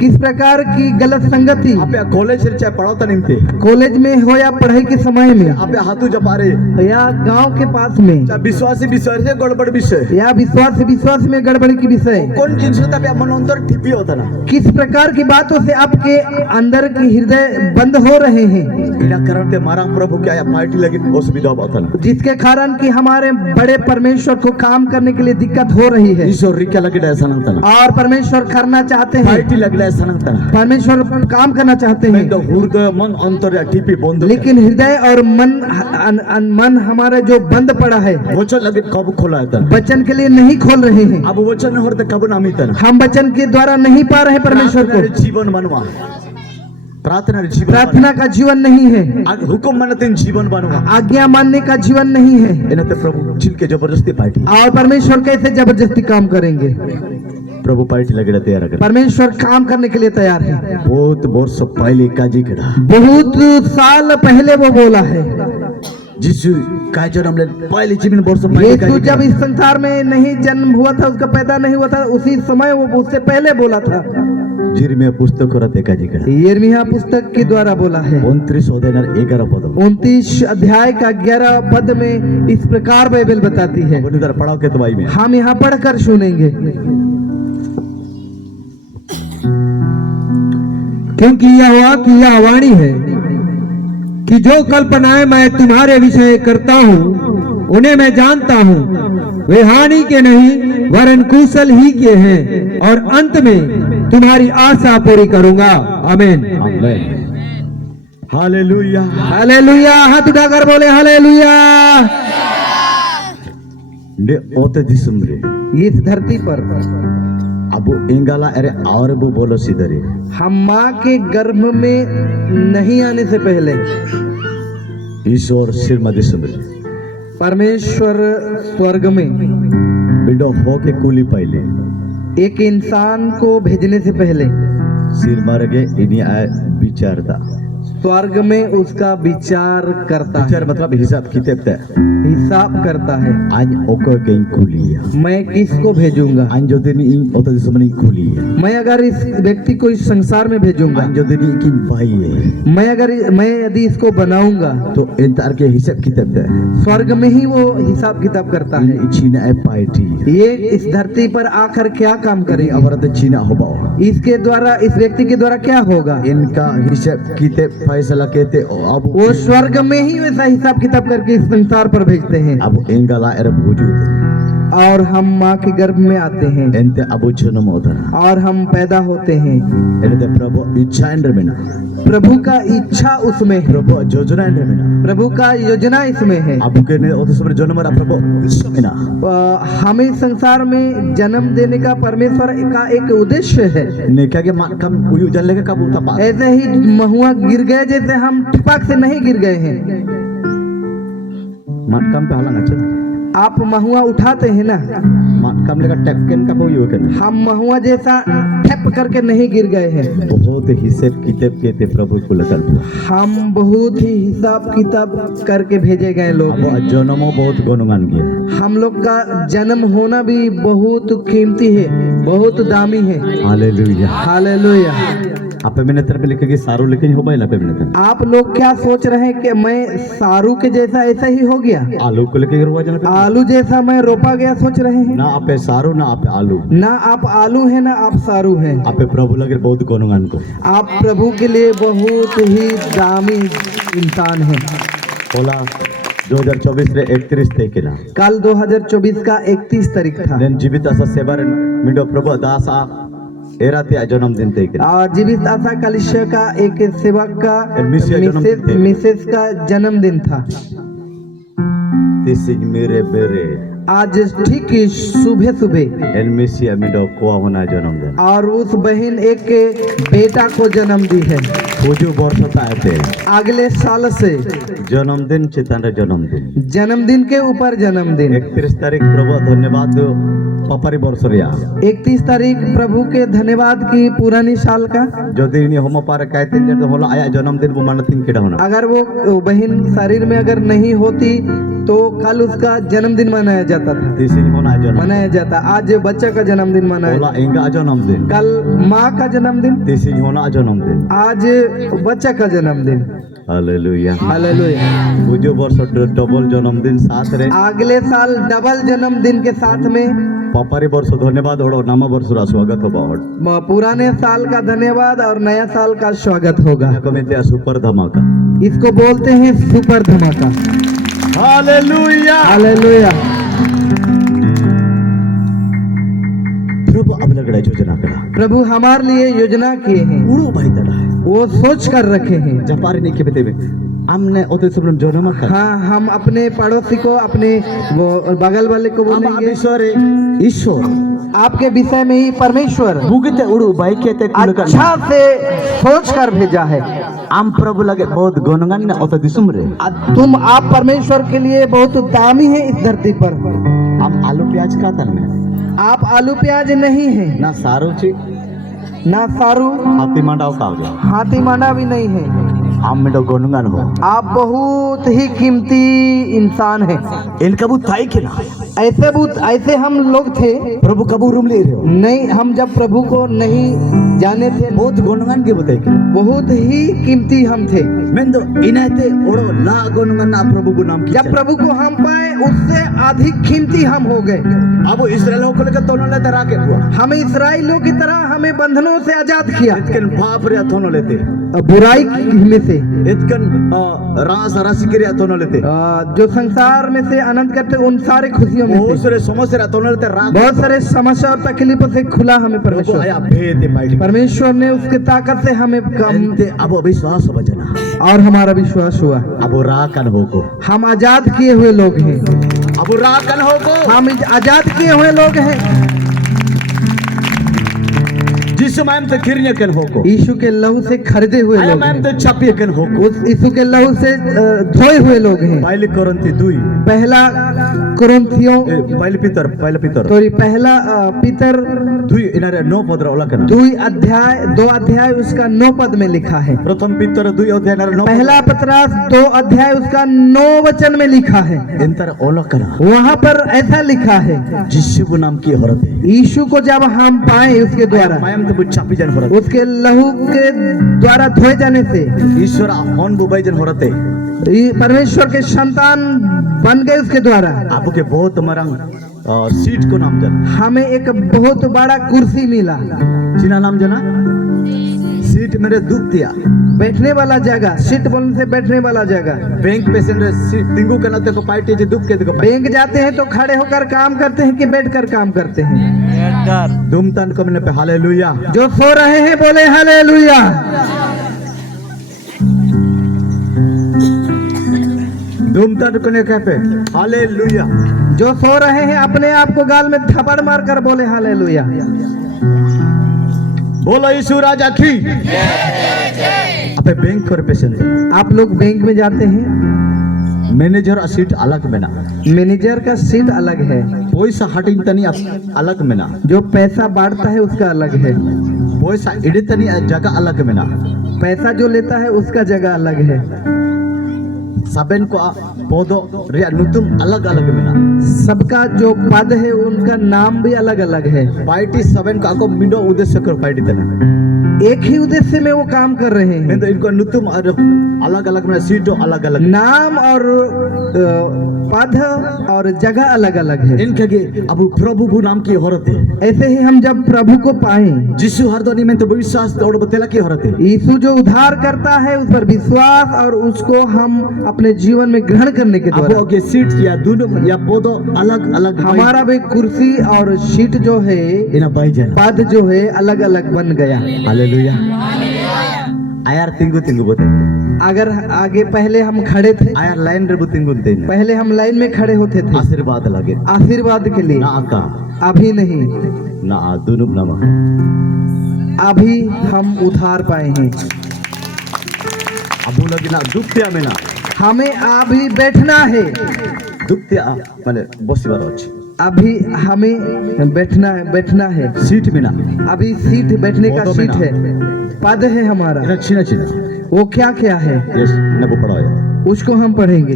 किस प्रकार की गलत संगति, आप कॉलेज से चाहे पढ़ाता नहीं थे कॉलेज में हो या पढ़ाई के समय में आप हाथू जपारे या गांव के पास में चाहे विश्वासी विषय से गड़बड़ विषय या विश्वास में गड़बड़ी की विषय, कौन जिन से तब मन अंतर ठिपी होता ना किस प्रकार की बातों से आपके अंदर की हृदय बंद हो रहे हैं, इना कारण ते मारा प्रभु क्या या पार्टी लगी असुविधा होता ना जिसके कारण कि हमारे बड़े परमेश्वर को काम करने के लिए दिक्कत हो रही है ईश्वर रिक्या लगे ऐसा ना होता ना और परमेश्वर करना चाहते हैं, पार्टी लगे ऐसा ना होता ना परमेश्वर काम करना चाहते मैं हैं, तो हृदय मन अंतर या ठिपी बंद लेकिन हृदय और मन हमारा जो बंद पड़ा है, वचन लगे कब खोला है तना वचन के लिए नहीं खोल रहे हैं। अब वचन होते कब नामी तना हम वचन के द्वारा नहीं पा रहे परमेश्वर को, जीवन बनवा प्रार्थना का जीवन नहीं है, हुकुम मानते जीवन बनवा आज्ञा मानने का जीवन नहीं है, इन्हें प्रभु छिल के जबरदस्ती पार्टी और परमेश्वर कैसे जबरदस्ती काम करेंगे? प्रभु पार्टी लगे तैयार कर परमेश्वर काम करने के लिए तैयार है। बहुत वर्ष पहले काजी कड़ा बहुत साल पहले वो बोला है, जिसु काय जन्म ले पहले जीवन वर्ष पहले यीशु जब इस संसार में नहीं जन्म हुआ था, उसका पैदा नहीं हुआ था, उसी समय वो उससे पहले बोला था। जिरमिया पुस्तक रहते काजी कड़ा यिर्मयाह पुस्तक के द्वारा बोला है 29 अध्याय 11 पद 29 अध्याय का 11 पद में इस प्रकार बाइबल बताती है, उधर पढ़ाओ के दवाई में हम यहाँ पढ़कर सुनेंगे। क्योंकि यहोवा की यह वाणी है कि जो कल्पनाएं मैं तुम्हारे विषय करता हूँ उन्हें मैं जानता हूँ, वे हानि के नहीं वरन कुशल ही के हैं, और अंत में तुम्हारी आशा पूरी करूंगा। आमीन। Hallelujah hallelujah. हाथ उठाकर बोले हालेलुया। ने ओते दिसम रे इस धरती पर अब एंगाला अरे और वो बोलो सीधरे हम माँ के गर्भ में नहीं आने से पहले ईश्वर सिर मध्य सुंदर परमेश्वर स्वर्ग में बिडो हो के कूली पहले एक इंसान को भेजने से पहले सिर मार के इन्हीं आए विचारता स्वर्ग में उसका विचार करता है, विचार मतलब हिसाब किताब तय हिसाब करता है। आज ओको के कूलिया मैं किसको भेजूंगा? आज जो दिन इन ओते दिसमनी कूलिया मैं अगर इस व्यक्ति को इस संसार में भेजूंगा, आज जो दिन की भाई है मैं यदि इसको बनाऊंगा तो इंतजार के हिसाब किताब तय स्वर्ग में ही वो हिसाब किताब करता है। चीना है पार्टी ये इस धरती पर आकर क्या काम करेगा? अवरत चीना होबा इसके द्वारा, इस व्यक्ति के द्वारा क्या होगा? इनका हिसाब किताब फैसला कहते अब वो स्वर्ग में ही वैसा हिसाब किताब करके इस संसार पर भेजते हैं। अब एंगला अरब वजूद और हम माँ के गर्भ में आते हैं ente abu jono modana और हम पैदा होते हैं। ente prabhu ichha endremena प्रभु का इच्छा उसमें है, prabhu jojona endremena प्रभु का योजना इसमें है। abu ke ne otu sobre jono mara prabhu isomena हमें संसार में जन्म देने का परमेश्वर का एक उद्देश्य है। ne kage mat kam uyu janlega kabu tapa ऐसे ही महुआ गिर गए जैसे हम ठपाक से नहीं गिर गए हैं। mat kam pe halang acha आप महुआ उठाते हैं ना, mat kam lega tapken kabu uyu ken हम महुआ जैसा ठप करके नहीं गिर गए हैं। बहुत हिसाब किताब के ते प्रभु को लगल हम बहुत ही हिसाब किताब करके भेजे गए लोग abu हैं। jonomo बहुत गुणगान किया हम लोग का जन्म होना भी बहुत कीमती है, बहुत दामी है। Hallelujah hallelujah. आपे मैंने तरफ लिखे कि सारू लेकिन हो पाइला पे मैंने आप लोग क्या सोच रहे हैं कि मैं सारू के जैसा ऐसा ही हो गया, आलू को लेके रुआ जना पे आलू जैसा मैं रोपा गया सोच रहे हैं? ना आपे सारू ना आपे आलू ना आप आलू है ना आप सारू है। आपे प्रभु लगे बहुत गुणगान को आप प्रभु के लिए बहुत ही दामी इंसान है। बोला 2024 रे 31 तारीख ना कल 2024 का 31 तारीख था నేను జీవిత సేవర్ మిడో ప్రభు దాస ఏరాతి జన్మదిन तारीख और जीवित आशा कलिसिया का एक सेवक का मिसेस जन्मदिन थे। मिसेस का जन्मदिन था। तिसिन मेरे बेरे आज ठीक सुबह सुबह एलमेसिया मिडो को होना जन्मदिन और उस बहन एक बेटा को जन्म दी है। पूजो वर्ष ताते अगले साल से जन्मदिन चितन रे जन्मदिन जन्मदिन के ऊपर जन्मदिन। 31 तारीख प्रभु धन्यवाद पपारी वर्ष रिया 31 तारीख प्रभु के धन्यवाद की पुरानी साल का। যদি ইনি হোম পারে কাইতেন যে হলো আয়া জন্মদিন বো মানতিন কেডা होना अगर वो बहन शरीर में अगर नहीं होती तो कल उसका जन्मदिन मनाया जाता था, तिसिन होना जन्म मनाया जाता। आज बच्चा का जन्मदिन मनाया, बोला इंगा जन्मदिन कल माँ का जन्मदिन, तिसिन होना जन्मदिन आज बच्चा का जन्मदिन। Hallelujah hallelujah. पूजो वर्ष डबल जन्मदिन साथ रे अगले साल डबल जन्मदिन के साथ में पपारी वर्ष धन्यवाद होड़ो नामा वर्ष रा स्वागत होबा होड़ पुराने साल का धन्यवाद और नया साल का स्वागत होगा। कमिते सुपर धमाका इसको बोलते हैं सुपर धमाका। Hallelujah hallelujah. प्रभु अब लगड़ा योजना करा प्रभु हमारे लिए योजना किए हैं, उड़ो भाई तड़ा है वो सोच कर रखे हैं। जपारी नहीं के बेते में हमने ओते सुब्रम जन्म का हाँ, हम अपने पड़ोसी को, अपने वो बगल वाले को बोलेंगे ईश्वर आपके विषय में ही परमेश्वर बुगते उड़ो भाई केते अच्छा से सोच कर भेजा है। आम प्रभु लगे बहुत गुणगान ने ओते दिसुम रे तुम आप परमेश्वर के लिए बहुत दामी है इस धरती पर। हम आलू प्याज का तन में आप आलू प्याज नहीं है, ना सारू ची ना सारू, हाथी मांडाव का गया हाथी मांडा भी नहीं है। हम में तो गुणगान हो आप बहुत ही कीमती इंसान है। इनका वो थाई के ना ऐसे हम लोग थे प्रभु कबू रूम ले रहे हो नहीं, हम जब प्रभु को नहीं जाने थे बहुत गुणगान के बताए के बहुत ही कीमती हम थे। मैं तो इनाते ओड़ो ला गुणगान ना प्रभु को नाम की जब प्रभु को हम पाए उससे अधिक कीमती हम हो गए। अब इस्राएल को लेकर तोनो लेते राके हुआ हमें इस्राएलियों की तरह हमें बंधनों से आजाद किया, इतकन बाप रे तोनो लेते बुराई में से, इतकन रास राशि के तोनो लेते जो संसार में से आनंद करते उन सारे खुशियों में बहुत से, सारे समस्या तोनो लेते राग बहुत सारे समस्या और तकलीफों से खुला हमें प्रभु परमेश्वर। आया भेद बैठ परमेश्वर ने उसके ताकत से हमें कम एंते अब विश्वास बजना और हमारा विश्वास हुआ। अब राकन होको हम आजाद किए हुए लोग हैं, अब राकन होको हम आजाद किए हुए लोग हैं। जिस मैम तो किरने कन होको यीशु के लहू से खरीदे हुए आया लोग मैम हैं, तो छापिए कन होको उस यीशु के लहू से धोए हुए लोग हैं। पहले कोरिन्थी 2 पहला कुरिन्थियों पहले पीतर तो पहला पीतर 2 इनारे 9 पद ओला कन 2 अध्याय उसका 9 पद में लिखा है। प्रथम पीतर 2 अध्याय इनारे 9 पहला पत्रास 2 अध्याय उसका 9 वचन में लिखा है। इंतर ओला कन वहाँ पर ऐसा लिखा है, जिसु नाम की औरत यीशु को जब हम पाए उसके द्वारा, मैम तो छापी जन औरत उसके लहू के द्वारा धोए जाने से ईश्वर होन बुबाई जन औरत परमेश्वर के संतान बन गए उसके द्वारा। आपके बहुत मरंग सीट को नाम जन हमें एक बहुत बड़ा कुर्सी मिला। चिना नाम जना सीट मेरे दुख दिया बैठने वाला जगह, सीट बोलने से बैठने वाला जगह। बैंक पैसेंजर सीट तिंगू के नाते को पार्टी जे दुख के देखो बैंक जाते हैं तो खड़े होकर काम करते हैं कि बैठकर काम करते हैं? दुम तन को मैंने पे हालेलुया जो सो रहे हैं बोले हालेलुया। दुम तन को ने पे हालेलुया। जो सो रहे हैं अपने आप को गाल में थप्पड़ मारकर बोले हालेलुया। बोलो यीशु राजा की अबे बैंक और पैसेंजर आप लोग बैंक में जाते हैं, मैनेजर और सीट अलग में ना मैनेजर का सीट अलग है, पैसा हटिंग तनी अलग में ना जो पैसा बांटता है उसका अलग है, पैसा इडे तनी जगह अलग में ना पैसा जो लेता है उसका जगह अलग है। सबन को पौधो रे नुतुम अलग अलग में ना सबका जो पद है उनका नाम भी अलग अलग है। पार्टी सबन को आको मिडो उद्देश्य कर पार्टी तना एक ही उद्देश्य में वो काम कर रहे हैं। मैं तो इनको नुतुम अलग अलग में सीटों अलग अलग नाम और पद और जगह अलग अलग है। इनके के अब प्रभु नाम की औरत है ऐसे ही हम जब प्रभु को पाएं, जिसु हरदोनी में तो विश्वास और बतेला की औरत है यीशु जो उद्धार करता है उस पर विश्वास और उसको हम अपने जीवन में ग्रहण करने के अब द्वारा ये सीट या दोनों या पौधो अलग अलग हमारा भी कुर्सी और सीट जो है, इना भाई जान पद जो है अलग अलग बन गया। हालेलुया आयार तिंगु तिंगु बोते अगर आगे पहले हम खड़े थे, आयार लाइन रे बुतिंगु ते पहले हम लाइन में खड़े होते थे आशीर्वाद लगे आशीर्वाद के लिए, ना आका अभी नहीं, ना दोनों नाम अभी हम उधार पाए हैं। अबू लगे ना दुखतिया में ना हमें अभी बैठना है, दुखतिया माने बसी बार अछि अभी हमें बैठना है। सीट में ना अभी सीट बैठने का पदों में सीट ना। है, पद है हमारा। इना छिना छिना वो क्या क्या है यस ने को पढ़ो उसको हम पढ़ेंगे।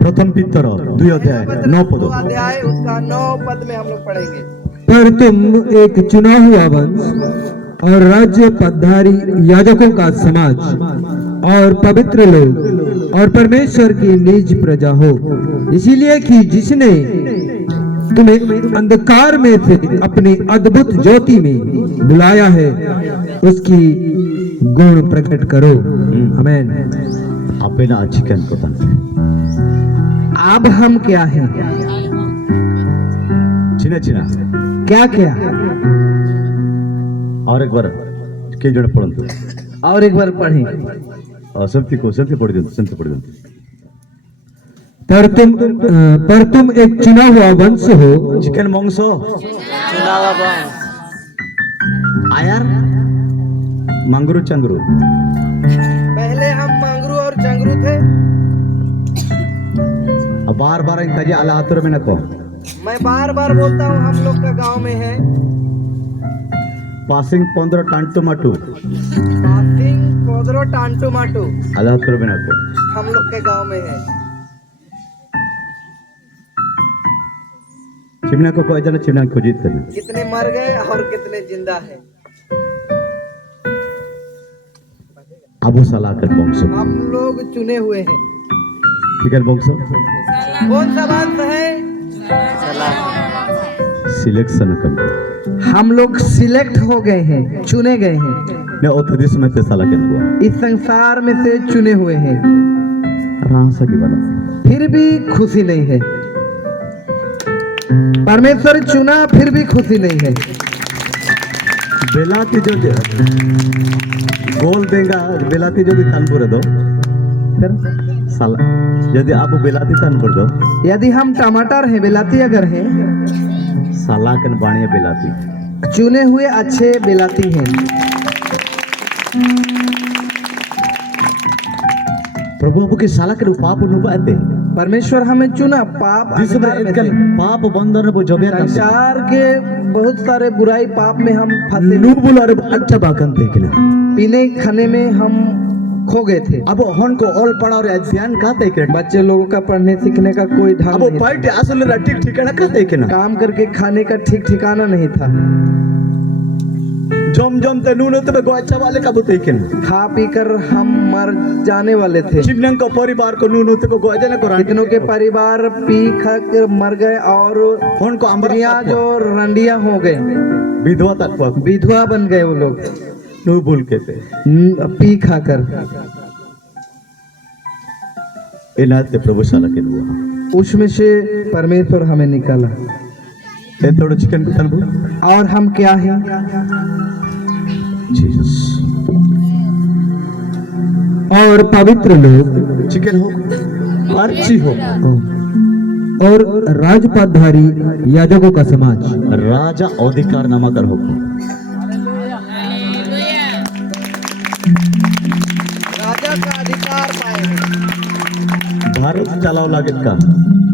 प्रथम पितर 2 अध्याय 9 पद अध्याय उसका 9 पद में हम लोग पढ़ेंगे। पर तुम एक चुना हुआ वंश और राज्य पदधारी याजकों का समाज और पवित्र लोग और परमेश्वर की निज प्रजा हो, इसीलिए कि जिसने तुम्हें अंधकार में से अपनी अद्भुत ज्योति में बुलाया है उसकी गुण प्रकट करो। आमीन। आपे ना चिकन पतन अब हम क्या हैं, छिना छिना क्या क्या, और एक बार के जण पढ़ंतु और एक बार पढ़ें। संति पढ़ दियंतु पर तुम एक चुना हुआ वंश हो, चिकन मांस आयार मांगरू चंगरू पहले हम मांगरू और चंगरू थे। अब बार बार इनका जी अल्लाह हाथुर में नको मैं बार बार बोलता हूँ हम लोग का गांव में है पासिंग 15 टांटू माटू पासिंग पोदरो टांटू माटू, अल्लाह हाथुर में नको हम लोग के गांव में है। चिमना को कोई जना चिमना को जीत करना कितने मर गए और कितने जिंदा है। अबू सलाह कर बंसो हम लोग चुने हुए हैं। चिकन बंसो कौन सा वंश है? सिलेक्शन कर हम लोग सिलेक्ट हो गए हैं, चुने गए हैं, ने ओथदिस में ते साला के हुआ इस संसार में से चुने हुए हैं। रासा की बना फिर भी खुशी नहीं है। परमेश्वर चुना फिर भी खुशी नहीं है। बेलाती जो गोल देगा बेलाती जो तानपुर दो साला यदि आप बेलाती तानपुर दो यदि हम टमाटर हैं, बेलाती अगर हैं, साला कन बाणिया बेलाती चुने हुए अच्छे बेलाती हैं। प्रभु आपके साला के पाप नुबाते परमेश्वर हमें चुना पाप अंधकार में से। पाप बंधन वो जबे संसार के बहुत सारे बुराई पाप में हम फंसे, नु बोला रे अच्छा बाकन देखना पीने खाने में हम खो गए थे। अब हन को ऑल पढ़ा और ध्यान का तय बच्चे लोगों का पढ़ने सीखने का कोई ढंग अब नहीं था। पार्टी असल ठीक ठिकाना का तय काम करके खाने का ठीक ठिकाना नहीं था। जम जम ते नून ते गोचा वाले का बुते के खा पी कर हम मर जाने वाले थे। चिन्नन को परिवार को नून ते गोजा ने को कितनों के परिवार पी खा कर मर गए और फोन को स्त्रियां अंबरिया जो रंडिया हो गए, विधवा तक को विधवा बन गए वो लोग नू बोल के थे पी खाकर। इनाते प्रभु साला के दुआ उसमें से परमेश्वर हमें निकाला। ए थोड़ा चिकन को तनबू और हम क्या हैं? जीसस और पवित्र लोग चिकन हो पर्ची हो और राजपदधारी याजकों का समाज, राजा अधिकार नामा कर हो राजा का अधिकार पाए। भारत चलाव लागेत का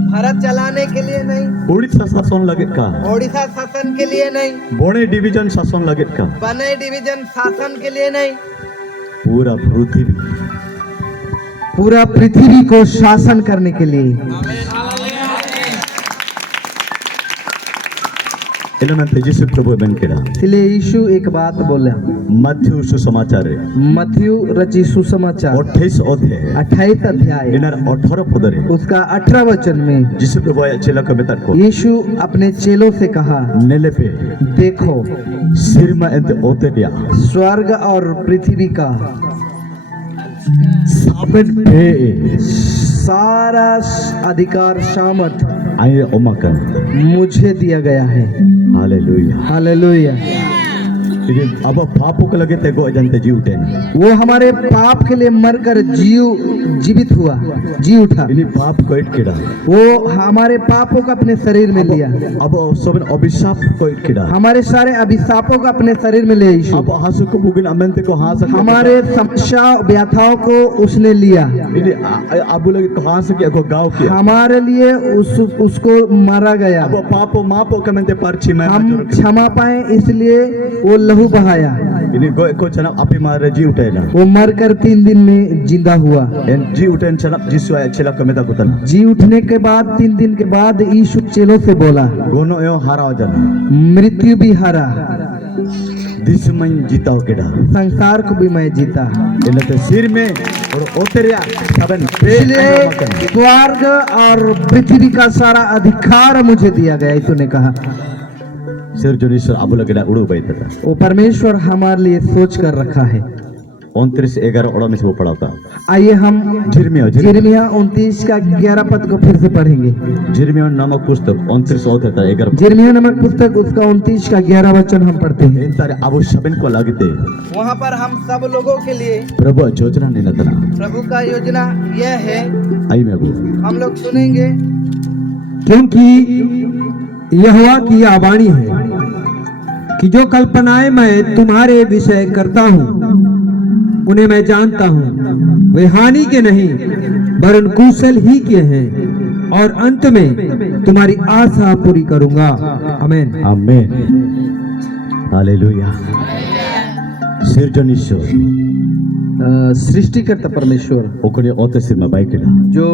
भारत चलाने के लिए नहीं, उड़ीसा शासन लागेत का ओडिशा शासन के लिए नहीं, बोणे डिवीजन शासन लागेत का बने डिवीजन शासन के लिए नहीं, पूरा पृथ्वी पूरा पृथ्वी को शासन करने के लिए। इन्होंने तेजस्वी प्रभु बन के इसलिए यीशु एक बात बोला, मथ्यू सुसमाचार मथ्यू रची सुसमाचार 28 अध्याय 28 अध्याय इनर 18 पदरे उसका 18 वचन में जिस प्रभु आया चेला को बेटा को यीशु अपने चेलों से कहा, नेले पे देखो सिर में एंड ओते दिया स्वर्ग और पृथ्वी का साबन पे सारा अधिकार सामर्थ आए ओमकन मुझे दिया गया है। Hallelujah hallelujah. अब पापों को लगे थे गो जनते जी उठे वो हमारे पाप के लिए मरकर जीवित हुआ, जी उठा। इन्हीं पाप को इट किड़ा वो हमारे पापों को अपने शरीर में लिया, अब सब अभिशाप को इट किड़ा हमारे सारे अभिशापों को अपने शरीर में ले यीशु। अब हासु को बुगिन अमंते को हास हमारे समस्या व्यथाओं को उसने लिया, अब लोग को हास के को गांव किया हमारे लिए उसको मारा गया। अब पापो मापो कमंते परची में हम क्षमा पाए इसलिए वो लहू बहाया। इन्हीं गो को चना अपी मारे जी उठे ना वो मरकर 3 दिन में जिंदा हुआ। एन जी उठे चना जिसु आया चला कमेदा कुतना जी उठने के बाद 3 दिन के बाद यीशु चेलों से बोला, गोनो यो हारा हो जाना मृत्यु भी हारा, दुश्मन जीताओ केड़ा संसार को भी मैं जीता। इनते सिर में और ओतेरिया सबन इसलिए स्वर्ग और पृथ्वी का सारा अधिकार मुझे दिया गया, यीशु ने कहा। सिर जो ईश्वर अब लगेड़ा उड़ो बैठता वो परमेश्वर हमारे लिए सोच कर रखा है। 29:11 ओड़ा में से वो पढ़ा था। आइए हम जिर्मिया जिर्मिया 29 का 11 पद को फिर से पढ़ेंगे। जिर्मिया नामक पुस्तक 29 अध्याय था 11 जिर्मिया नामक पुस्तक उसका 29 का 11 वचन हम पढ़ते हैं। इन तारे अब सबन को लगते वहाँ पर हम सब लोगों के लिए प्रभु योजना नहीं लगता प्रभु का योजना यह है, आई में वो हम लोग सुनेंगे। क्योंकि यहोवा की यह वाणी है कि जो कल्पनाएं मैं तुम्हारे विषय करता हूँ उन्हें मैं जानता हूँ, वे हानि के नहीं वरन कुशल ही के हैं, और अंत में तुम्हारी आशा पूरी करूंगा। आमीन आमीन हालेलुया। सिर जो ईश्वर सृष्टिकर्ता परमेश्वर ओकने ओते सिर में बाइकड़ा जो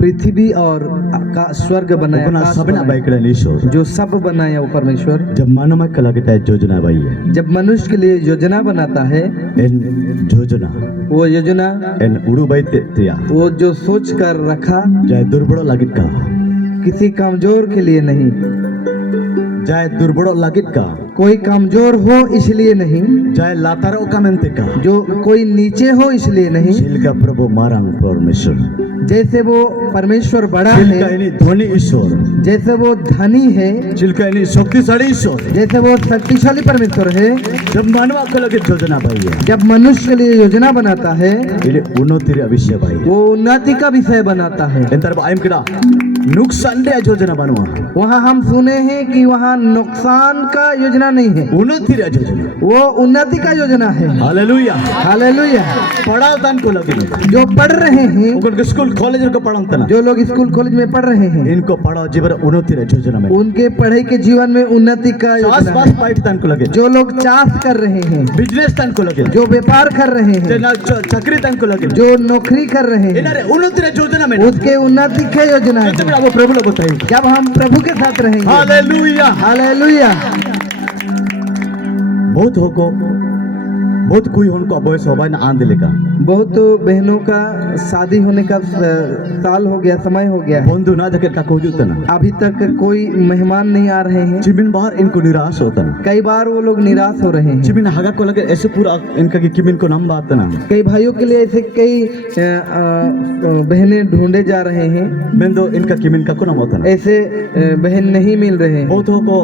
पृथ्वी और का स्वर्ग बनाया, ओकना आकाश सबना बनाया, बाइकड़ा ईश्वर जो सब बनाया वो परमेश्वर। जब मानव में कला के तहत योजना बाई है जब मनुष्य के लिए योजना बनाता है, इन योजना वो योजना इन उड़ू बाई तिया वो जो सोच कर रखा जाए दुर्बड़ो लागित का किसी कमजोर के लिए नहीं, जाए दुर्बड़ो लागित का कोई कमजोर हो इसलिए नहीं, जाए लातारो का मनते का जो कोई नीचे हो इसलिए नहीं। शिलका प्रभु मारांग परमेश्वर जैसे वो परमेश्वर बड़ा शिलका है, इनी धनी ईश्वर जैसे वो धनी है, शिलका इनी शक्तिशाली ईश्वर जैसे वो शक्तिशाली परमेश्वर है। जब मानव को लगे योजना बाई है जब मनुष्य के लिए योजना बनाता है, इले उन्नति अभिषेक बाई वो उन्नति का विषय बनाता है। इन तरफ आइम किड़ा नुकसान दे योजना बनवा वहाँ हम सुने हैं कि वहाँ नुकसान का योजना नहीं है, उन्नति योजना वो उन्नति का योजना है। हालेलुया। हालेलुया। पढ़ाओ दान को लगे जो पढ़ रहे हैं, उनको स्कूल कॉलेज को पढ़ाता ना जो लोग स्कूल कॉलेज में पढ़ रहे हैं, इनको पढ़ाओ जीवन उन्नति योजना में उनके पढ़ाई के जीवन में उन्नति का योजना आसपास है। पाइट दान को लगे जो लोग चाष कर रहे हैं, बिजनेस दान को लगे जो व्यापार कर रहे हैं, चक्री दान को लगे जो नौकरी कर रहे हैं, इनारे उन्नति योजना में उसके उन्नति की योजना है। जब वो प्रभु लोग बताइए जब हम प्रभु के साथ रहेंगे। हालेलुया। हालेलुया। बहुत कोई उनको बयस होबाई ना आंदे लेका बहुत बहनों का शादी होने का साल हो गया, समय हो गया है, बंधु ना जगह का कोई जुतना अभी तक कोई मेहमान नहीं आ रहे हैं। चिमिन बाहर इनको निराश होता ना कई बार वो लोग निराश हो रहे हैं। चिमिन हगा को लगे ऐसे पूरा इनका कि किमिन को नाम बात ना कई भाइयों के लिए ऐसे कई बहनें ढूंढे जा रहे हैं, मैं तो इनका किमिन का को नाम होता ना ऐसे बहन नहीं मिल रहे हैं। बहुत को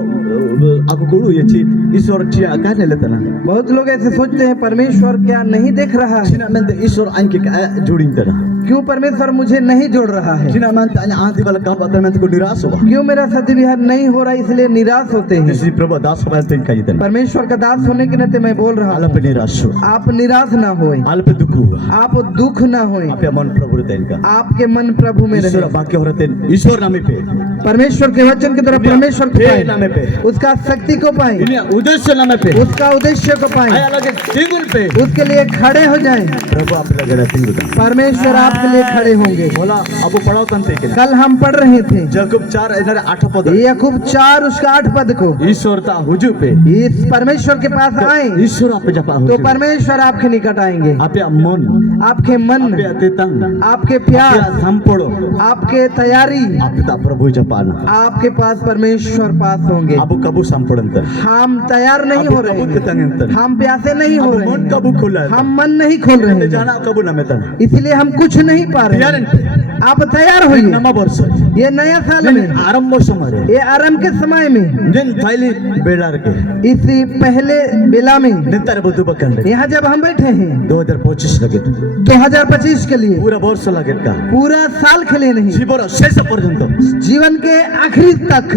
आपको कुलू ये चीज ईश्वर चिया का नहीं लेता ना बहुत लोग ऐसे सोचते हैं परमेश्वर क्या नहीं देख रहा है, चिना मैं तो ईश्वर आंके का जोड़ी तना क्यों परमेश्वर मुझे नहीं जोड़ रहा है, चिना मैं तो आंधी वाला काम आता मैं तो निराश हुआ क्यों मेरा शादी ब्याह नहीं हो रहा, इसलिए निराश होते हैं। जिस प्रभु दास होगा तो इनका जितना परमेश्वर का दास होने के नाते मैं बोल रहा आला हूँ, पे निराश हो आप निराश ना होए, आला पे दुख हुआ आप दुख ना होए, आपके मन प्रभु रहते इनका आपके मन प्रभु में ईश्वर रहे। बाकी हो रहते ईश्वर नामे पे परमेश्वर के वचन की तरफ परमेश्वर को पे पाए, नामे पे उसका शक्ति को पाए, इन्हें उद्देश्य नामे पे उसका उद्देश्य को पाए, आया लगे टेबल पे उसके लिए खड़े हो जाएं। प्रभु आप लगे रहते हैं परमेश्वर आपके लिए खड़े होंगे। बोला अब पढ़ाओ तंते के कल हम पढ़ रहे थे जकूब 4 इधर 8 पद याकूब 4 उसका 8 पद को, ईश्वर ता हुजू पे इस परमेश्वर के पास आए ईश्वर आप जपा तो परमेश्वर आपके निकट आएंगे। आपे मन आपके मन, आपे अतेतंग आपके प्यार, आपे संपड़ो आपके तैयारी, आपे ता प्रभु जपाना आपके पास परमेश्वर पास होंगे। अब कबू संपड़ंतर हम तैयार नहीं हो रहे हैं, तंगंतर हम प्यासे नहीं हो रहे मन हैं, कबू खुला है हम मन नहीं खोल रहे हैं, जाना कबू ना मेतन इसलिए हम कुछ नहीं पा रहे यार हैं। आप तैयार होइए, नमा वर्ष ये नया साल में, आरंभ समय ये आरंभ के समय में, जिन थैली बेलार के इसी पहले बेला में, नितर बुद्धू बकंडे यहाँ जब हम बैठे हैं 2025 लगे 2025 के लिए, पूरा वर्ष लगे का पूरा साल के लिए नहीं, जीवन शेष पर्यंत जीवन के आखिरी तक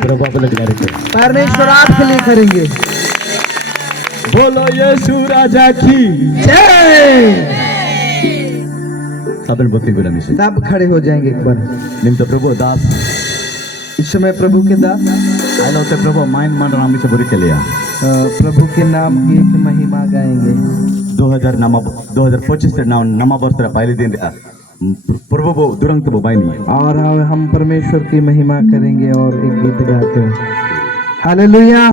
प्रभु आप लगे रहते परमेश्वर आपके लिए करेंगे। बोलो यीशु राजा की जय। साबन भक्ति गुलामी से सब खड़े हो जाएंगे एक बार। निम तो प्रभु दास इस समय प्रभु के दास आइलो ते प्रभु माइन मान रामी से बुरी के लिया प्रभु के नाम की एक महिमा गाएंगे। 2025 से नमा वर्ष रा पहले दिन प्रभु वो दुरंत वो बाइनी और हम परमेश्वर की महिमा करेंगे और एक गीत गाते हैं। हालेलुया।